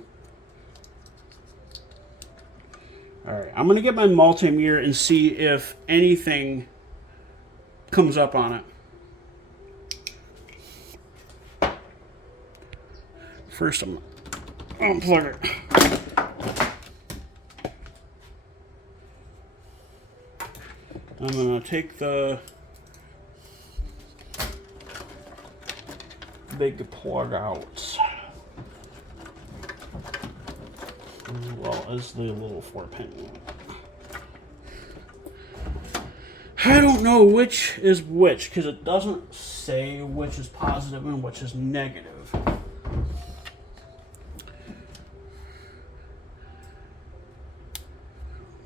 Alright, I'm gonna get my multimeter and see if anything comes up on it. First, I'm gonna unplug it. I'm gonna take the big plug out, as well as the little 4-pin one. I don't know which is which because it doesn't say which is positive and which is negative.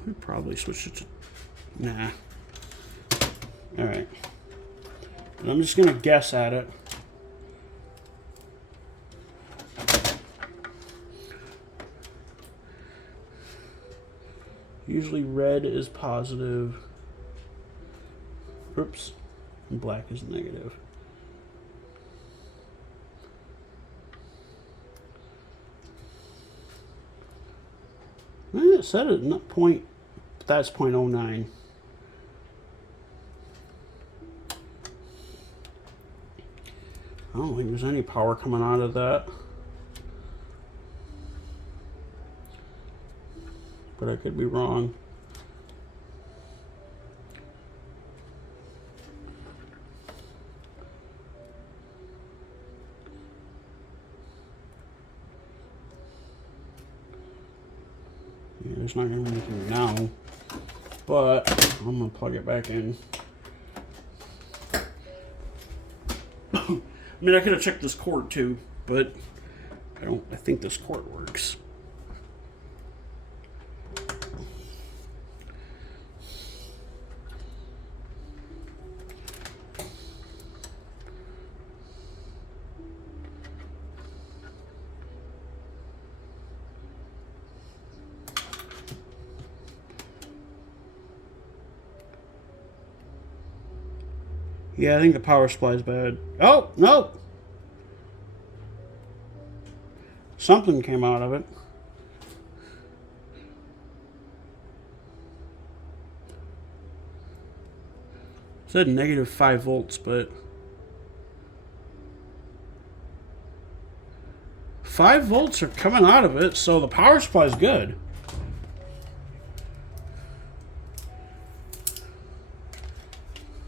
I'd probably switch it to... Nah. Alright. I'm just going to guess at it. Usually red is positive. Oops. And black is negative. It said it, not point... That's 0.09. I don't think there's any power coming out of that. But I could be wrong. Yeah, there's not going to be anything now. But I'm going to plug it back in. I mean, I could have checked this cord too, but I think this cord works. Yeah, I think the power supply is bad. Oh, no! Something came out of it. It said negative 5 volts, but 5 volts are coming out of it, so the power supply is good.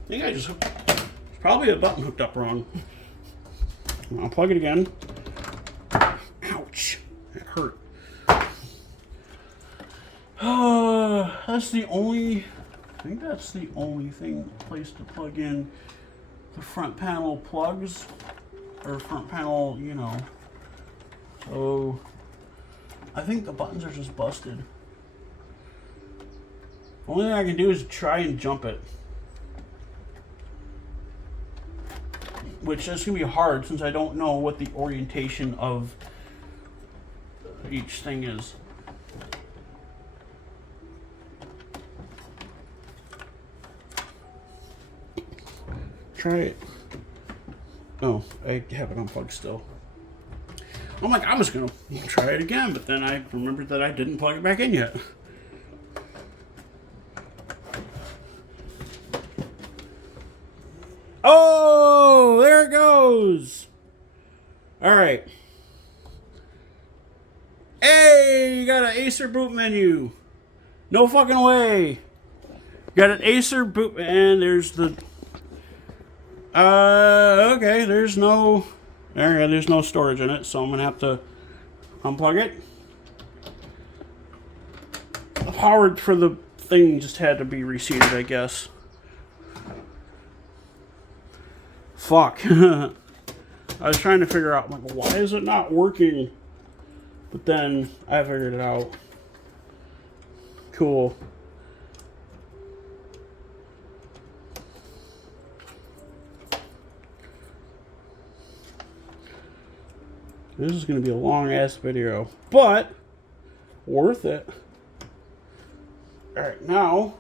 I think I just hooked... Probably a button hooked up wrong. I'll plug it again. Ouch. It hurt. That's the only... I think that's the only place to plug in the front panel plugs. Or front panel, you know. So... I think the buttons are just busted. Only thing I can do is try and jump it. Which is going to be hard since I don't know what the orientation of each thing is. Try it. Oh, I have it unplugged still. I'm like, I was going to try it again, but then I remembered that I didn't plug it back in yet. Oh, there it goes. All right. Hey, you got an Acer boot menu. No fucking way. Got an Acer boot, and there's the. Okay. There's no storage in it, so I'm gonna have to unplug it. The power for the thing just had to be reseated, I guess. Fuck. I was trying to figure out, like, why is it not working? But then I figured it out. Cool. This is going to be a long ass video, but worth it. Alright, now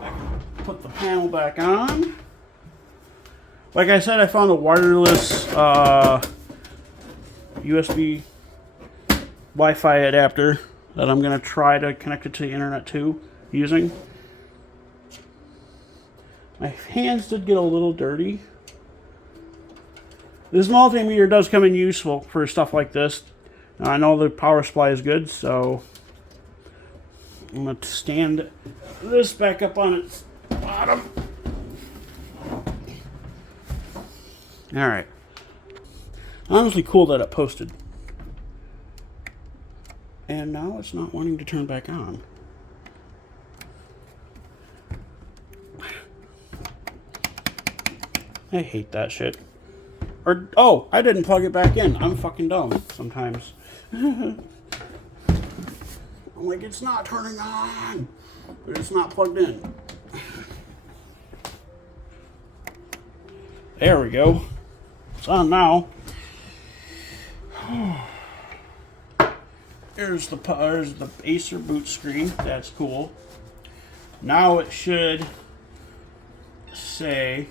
I can put the panel back on. Like I said, I found a wireless USB Wi-Fi adapter that I'm going to try to connect it to the internet to using. My hands did get a little dirty. This multimeter does come in useful for stuff like this. Now, I know the power supply is good, so I'm going to stand this back up on its bottom. Alright. Honestly cool that it posted. And now it's not wanting to turn back on. I hate that shit. Or, oh, I didn't plug it back in. I'm fucking dumb sometimes. I'm like, it's not turning on. But it's not plugged in. There we go. It's on now. There's the Acer boot screen. That's cool. Now it should say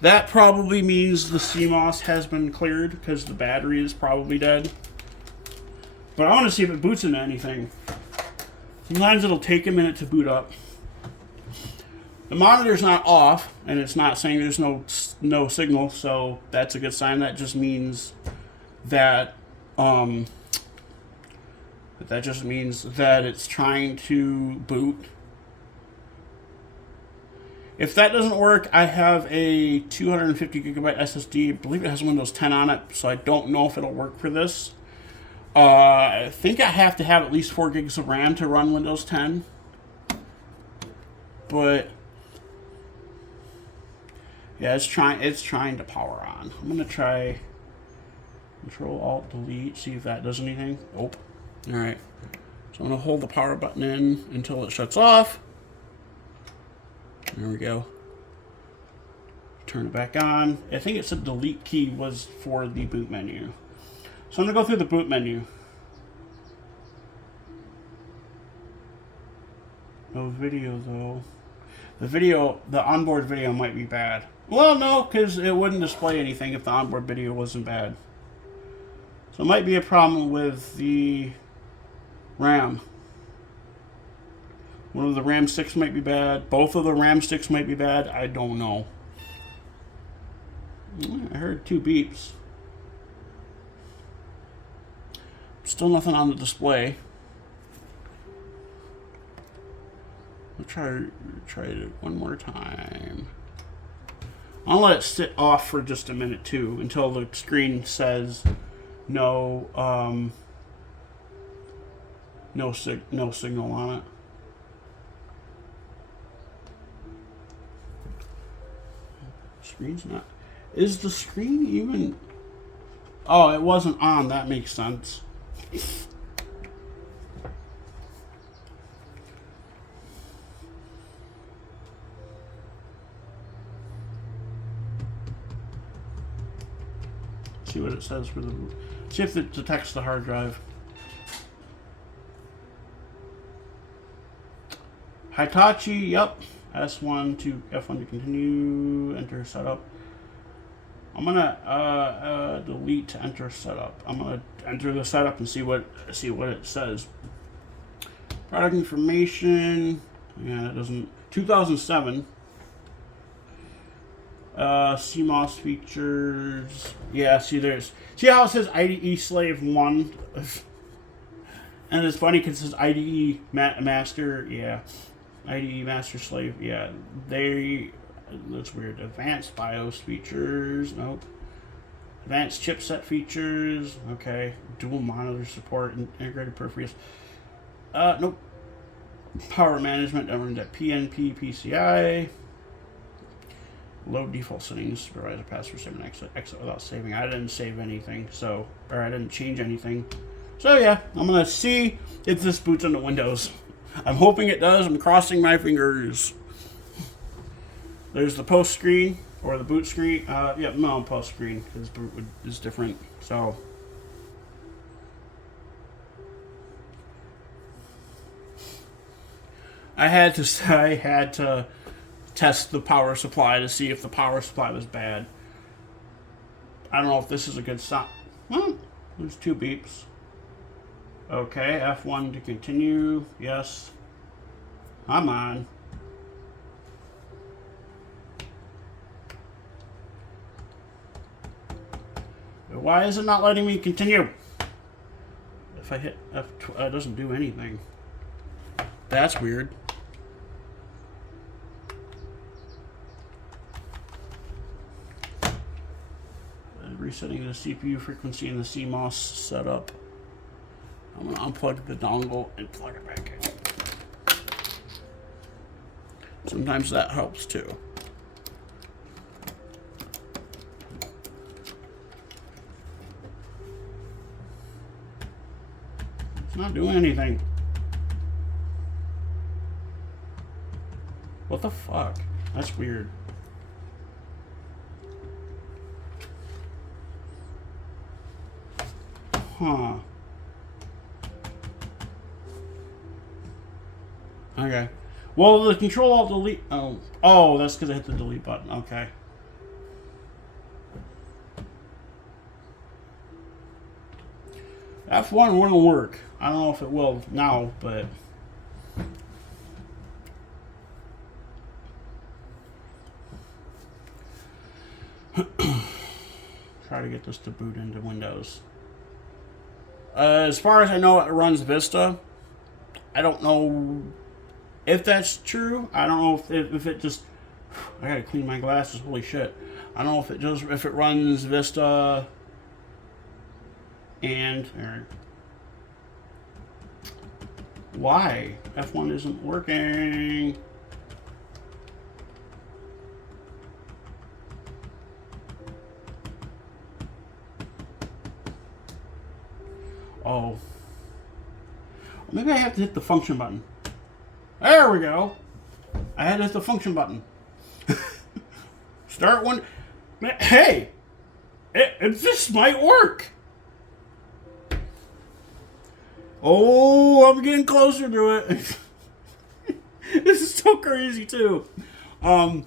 that probably means the CMOS has been cleared because the battery is probably dead. But I want to see if it boots into anything. Sometimes it'll take a minute to boot up. The monitor's not off, and it's not saying there's no signal, so that's a good sign. That just means that it's trying to boot. If that doesn't work, I have a 250 gigabyte SSD. I believe it has Windows 10 on it, so I don't know if it'll work for this. I think I have to have at least 4 gigs of RAM to run Windows 10. But yeah, it's trying to power on. I'm gonna try Control Alt Delete, see if that does anything. Nope. Alright. So I'm gonna hold the power button in until it shuts off. There we go. Turn it back on. I think it's a delete key was for the boot menu. So I'm gonna go through the boot menu. No video though. The onboard video might be bad. Well, no, because it wouldn't display anything if the onboard video wasn't bad. So it might be a problem with the RAM. One of the RAM sticks might be bad. Both of the RAM sticks might be bad. I don't know. I heard 2 beeps. Still nothing on the display. I'll try it one more time. I'll let it sit off for just a minute too, until the screen says no signal on it. Screen's not. Is the screen even? Oh, it wasn't on. That makes sense. See what it says for the. See if it detects the hard drive. Hitachi, yep. S1 to F1 to continue. Enter setup. I'm gonna delete to enter setup. I'm gonna enter the setup and see what it says. Product information. Yeah, it doesn't. 2007. CMOS features. Yeah, see how it says IDE Slave 1? And it's funny because it says IDE Master. Yeah. IDE Master Slave. Yeah. That's weird. Advanced BIOS features. Nope. Advanced chipset features. Okay. Dual monitor support and integrated peripherals. Nope. Power management. PNP PCI. Load default settings. Supervisor password saving exit without saving. I didn't save anything, or I didn't change anything. So yeah, I'm gonna see if this boots into Windows. I'm hoping it does. I'm crossing my fingers. There's the post screen or the boot screen. Yeah, no, post screen because boot is different. So. I had to test the power supply to see if the power supply was bad. I don't know if this is a good sign. Well, there's 2 beeps. Okay, F1 to continue. Yes. I'm on. Why is it not letting me continue? If I hit F2, it doesn't do anything. That's weird. Resetting the CPU frequency and the CMOS setup. I'm going to unplug the dongle and plug it back in. Sometimes that helps too. It's not doing anything. What the fuck? That's weird. Huh. Okay. Well, the control alt delete. Oh, that's because I hit the delete button. Okay. F1 wouldn't work. I don't know if it will now, but. Try to get this to boot into Windows. As far as I know, it runs Vista. I don't know if that's true. I don't know if it just. I gotta clean my glasses. Holy shit! I don't know if it runs Vista. And why F1 isn't working? Oh. Maybe I have to hit the function button. There we go. I had to hit the function button. Start one. Hey! This might work. Oh, I'm getting closer to it. This is so crazy, too. I'm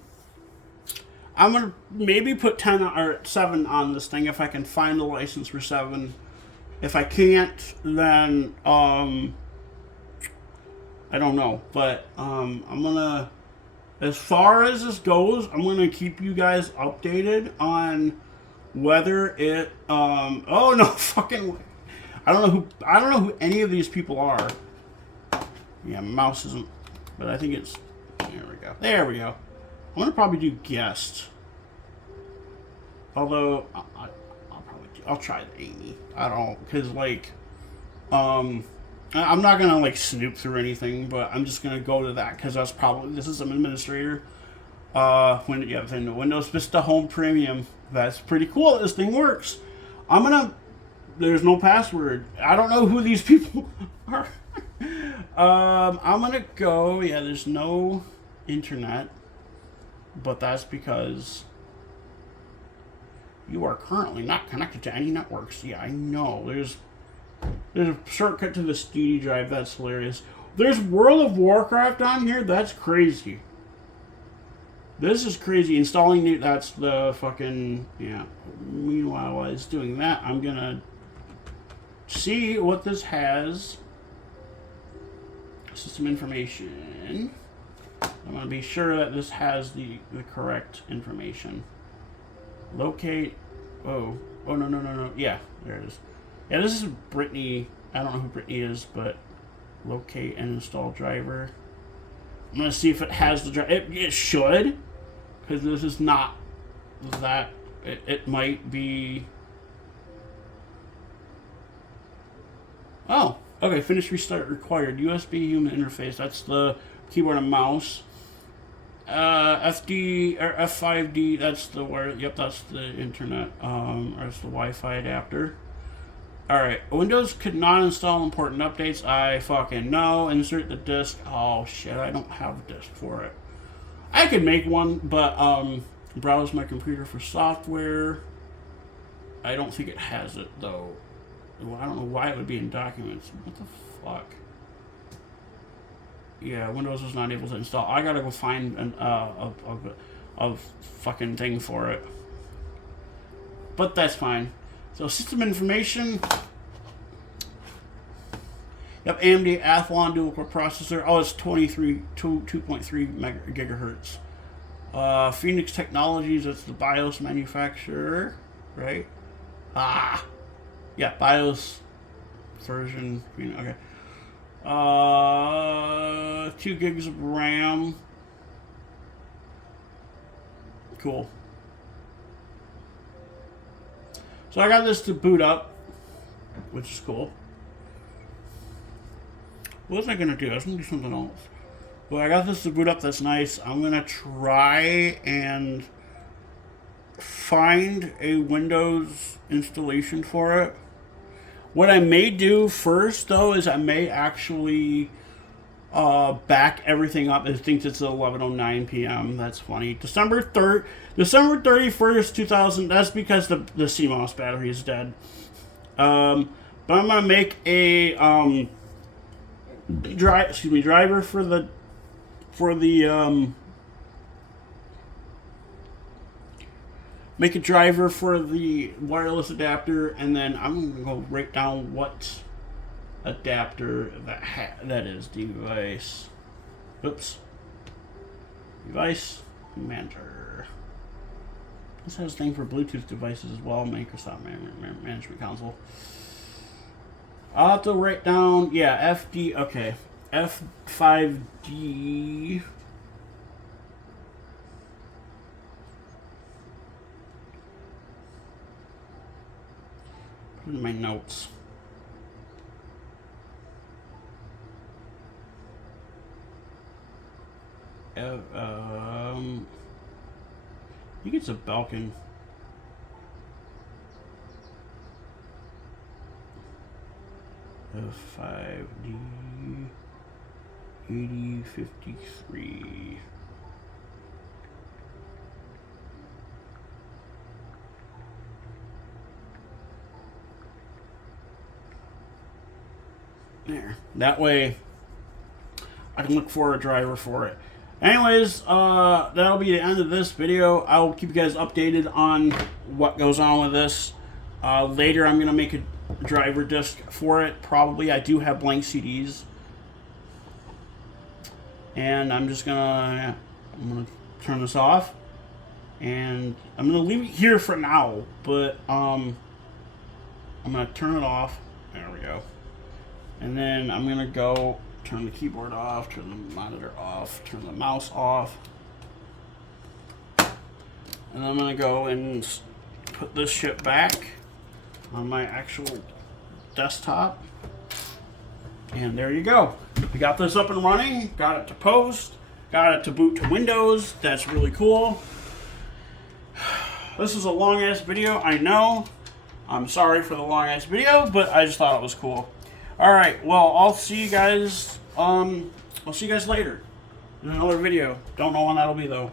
going to maybe put 10 or 7 on this thing if I can find the license for 7. If I can't, then, I don't know. But, I'm gonna, as far as this goes, I'm gonna keep you guys updated on whether it, oh no, fucking, I don't know who any of these people are. Yeah, mouse isn't, but I think it's, there we go. I'm gonna probably do guest. Although, I'll try the Amy. I don't know, because, like, I'm not going to, like, snoop through anything, but I'm just going to go to that, because this is some administrator. The Windows Vista Home Premium. That's pretty cool. This thing works. There's no password. I don't know who these people are. I'm going to go, there's no internet, but that's because You are currently not connected to any networks. Yeah, I know. There's a shortcut to the CD drive. That's hilarious. There's World of Warcraft on here. That's crazy. This is crazy. Installing new. That's the fucking, yeah. Meanwhile, while it's doing that, I'm gonna see what this has. System information. I'm gonna be sure that this has the correct information. Locate. Oh no. Yeah, there it is. Yeah, this is Brittany. I don't know who Brittany is, but locate and install driver. I'm gonna see if it has the driver. It should, because this is not that. It might be. Oh, okay. Finish restart required. USB human interface. That's the keyboard and mouse. FD or F5D. That's the where. Yep, that's the internet. Or that's the Wi-Fi adapter. Alright, Windows could not install important updates. I fucking know. Insert the disk. Oh shit, I don't have a disk for it. I could make one, but browse my computer for software. I don't think it has it though. Well, I don't know why it would be in documents. What the fuck? Yeah, Windows was not able to install. I gotta go find a fucking thing for it. But that's fine. So system information. Yep, AMD Athlon dual core processor. Oh, it's 2.3 gigahertz. Phoenix Technologies. That's the BIOS manufacturer, right? Yeah, BIOS version. Okay. 2 gigs of RAM. Cool. So I got this to boot up, which is cool. What was I going to do? I was going to do something else. Well, I got this to boot up. That's nice. I'm going to try and find a Windows installation for it. What I may do first, though, is I may actually back everything up. I think it's 11:09 p.m. That's funny. December 31st, 2000. That's because the CMOS battery is dead. But I'm gonna make a driver for the make a driver for the wireless adapter, and then I'm gonna go write down what adapter that is. Device. Oops. Device manager. This has a thing for Bluetooth devices as well. Microsoft Management Console. I'll have to write down. Yeah, FD. Okay, F5D. Put in my notes. I think it's a Belkin. F5D 8053. There. That way I can look for a driver for it. Anyways, that'll be the end of this video. I'll keep you guys updated on what goes on with this. Later, I'm going to make a driver disk for it. Probably. I do have blank CDs. And I'm just going to turn this off. And I'm going to leave it here for now. But I'm going to turn it off. There we go. And then I'm going to go turn the keyboard off, turn the monitor off, turn the mouse off. And I'm going to go and put this shit back on my actual desktop. And there you go. We got this up and running, got it to post, got it to boot to Windows. That's really cool. This is a long ass video, I know. I'm sorry for the long ass video, but I just thought it was cool. Alright, well, I'll see you guys later in another video. Don't know when that'll be though.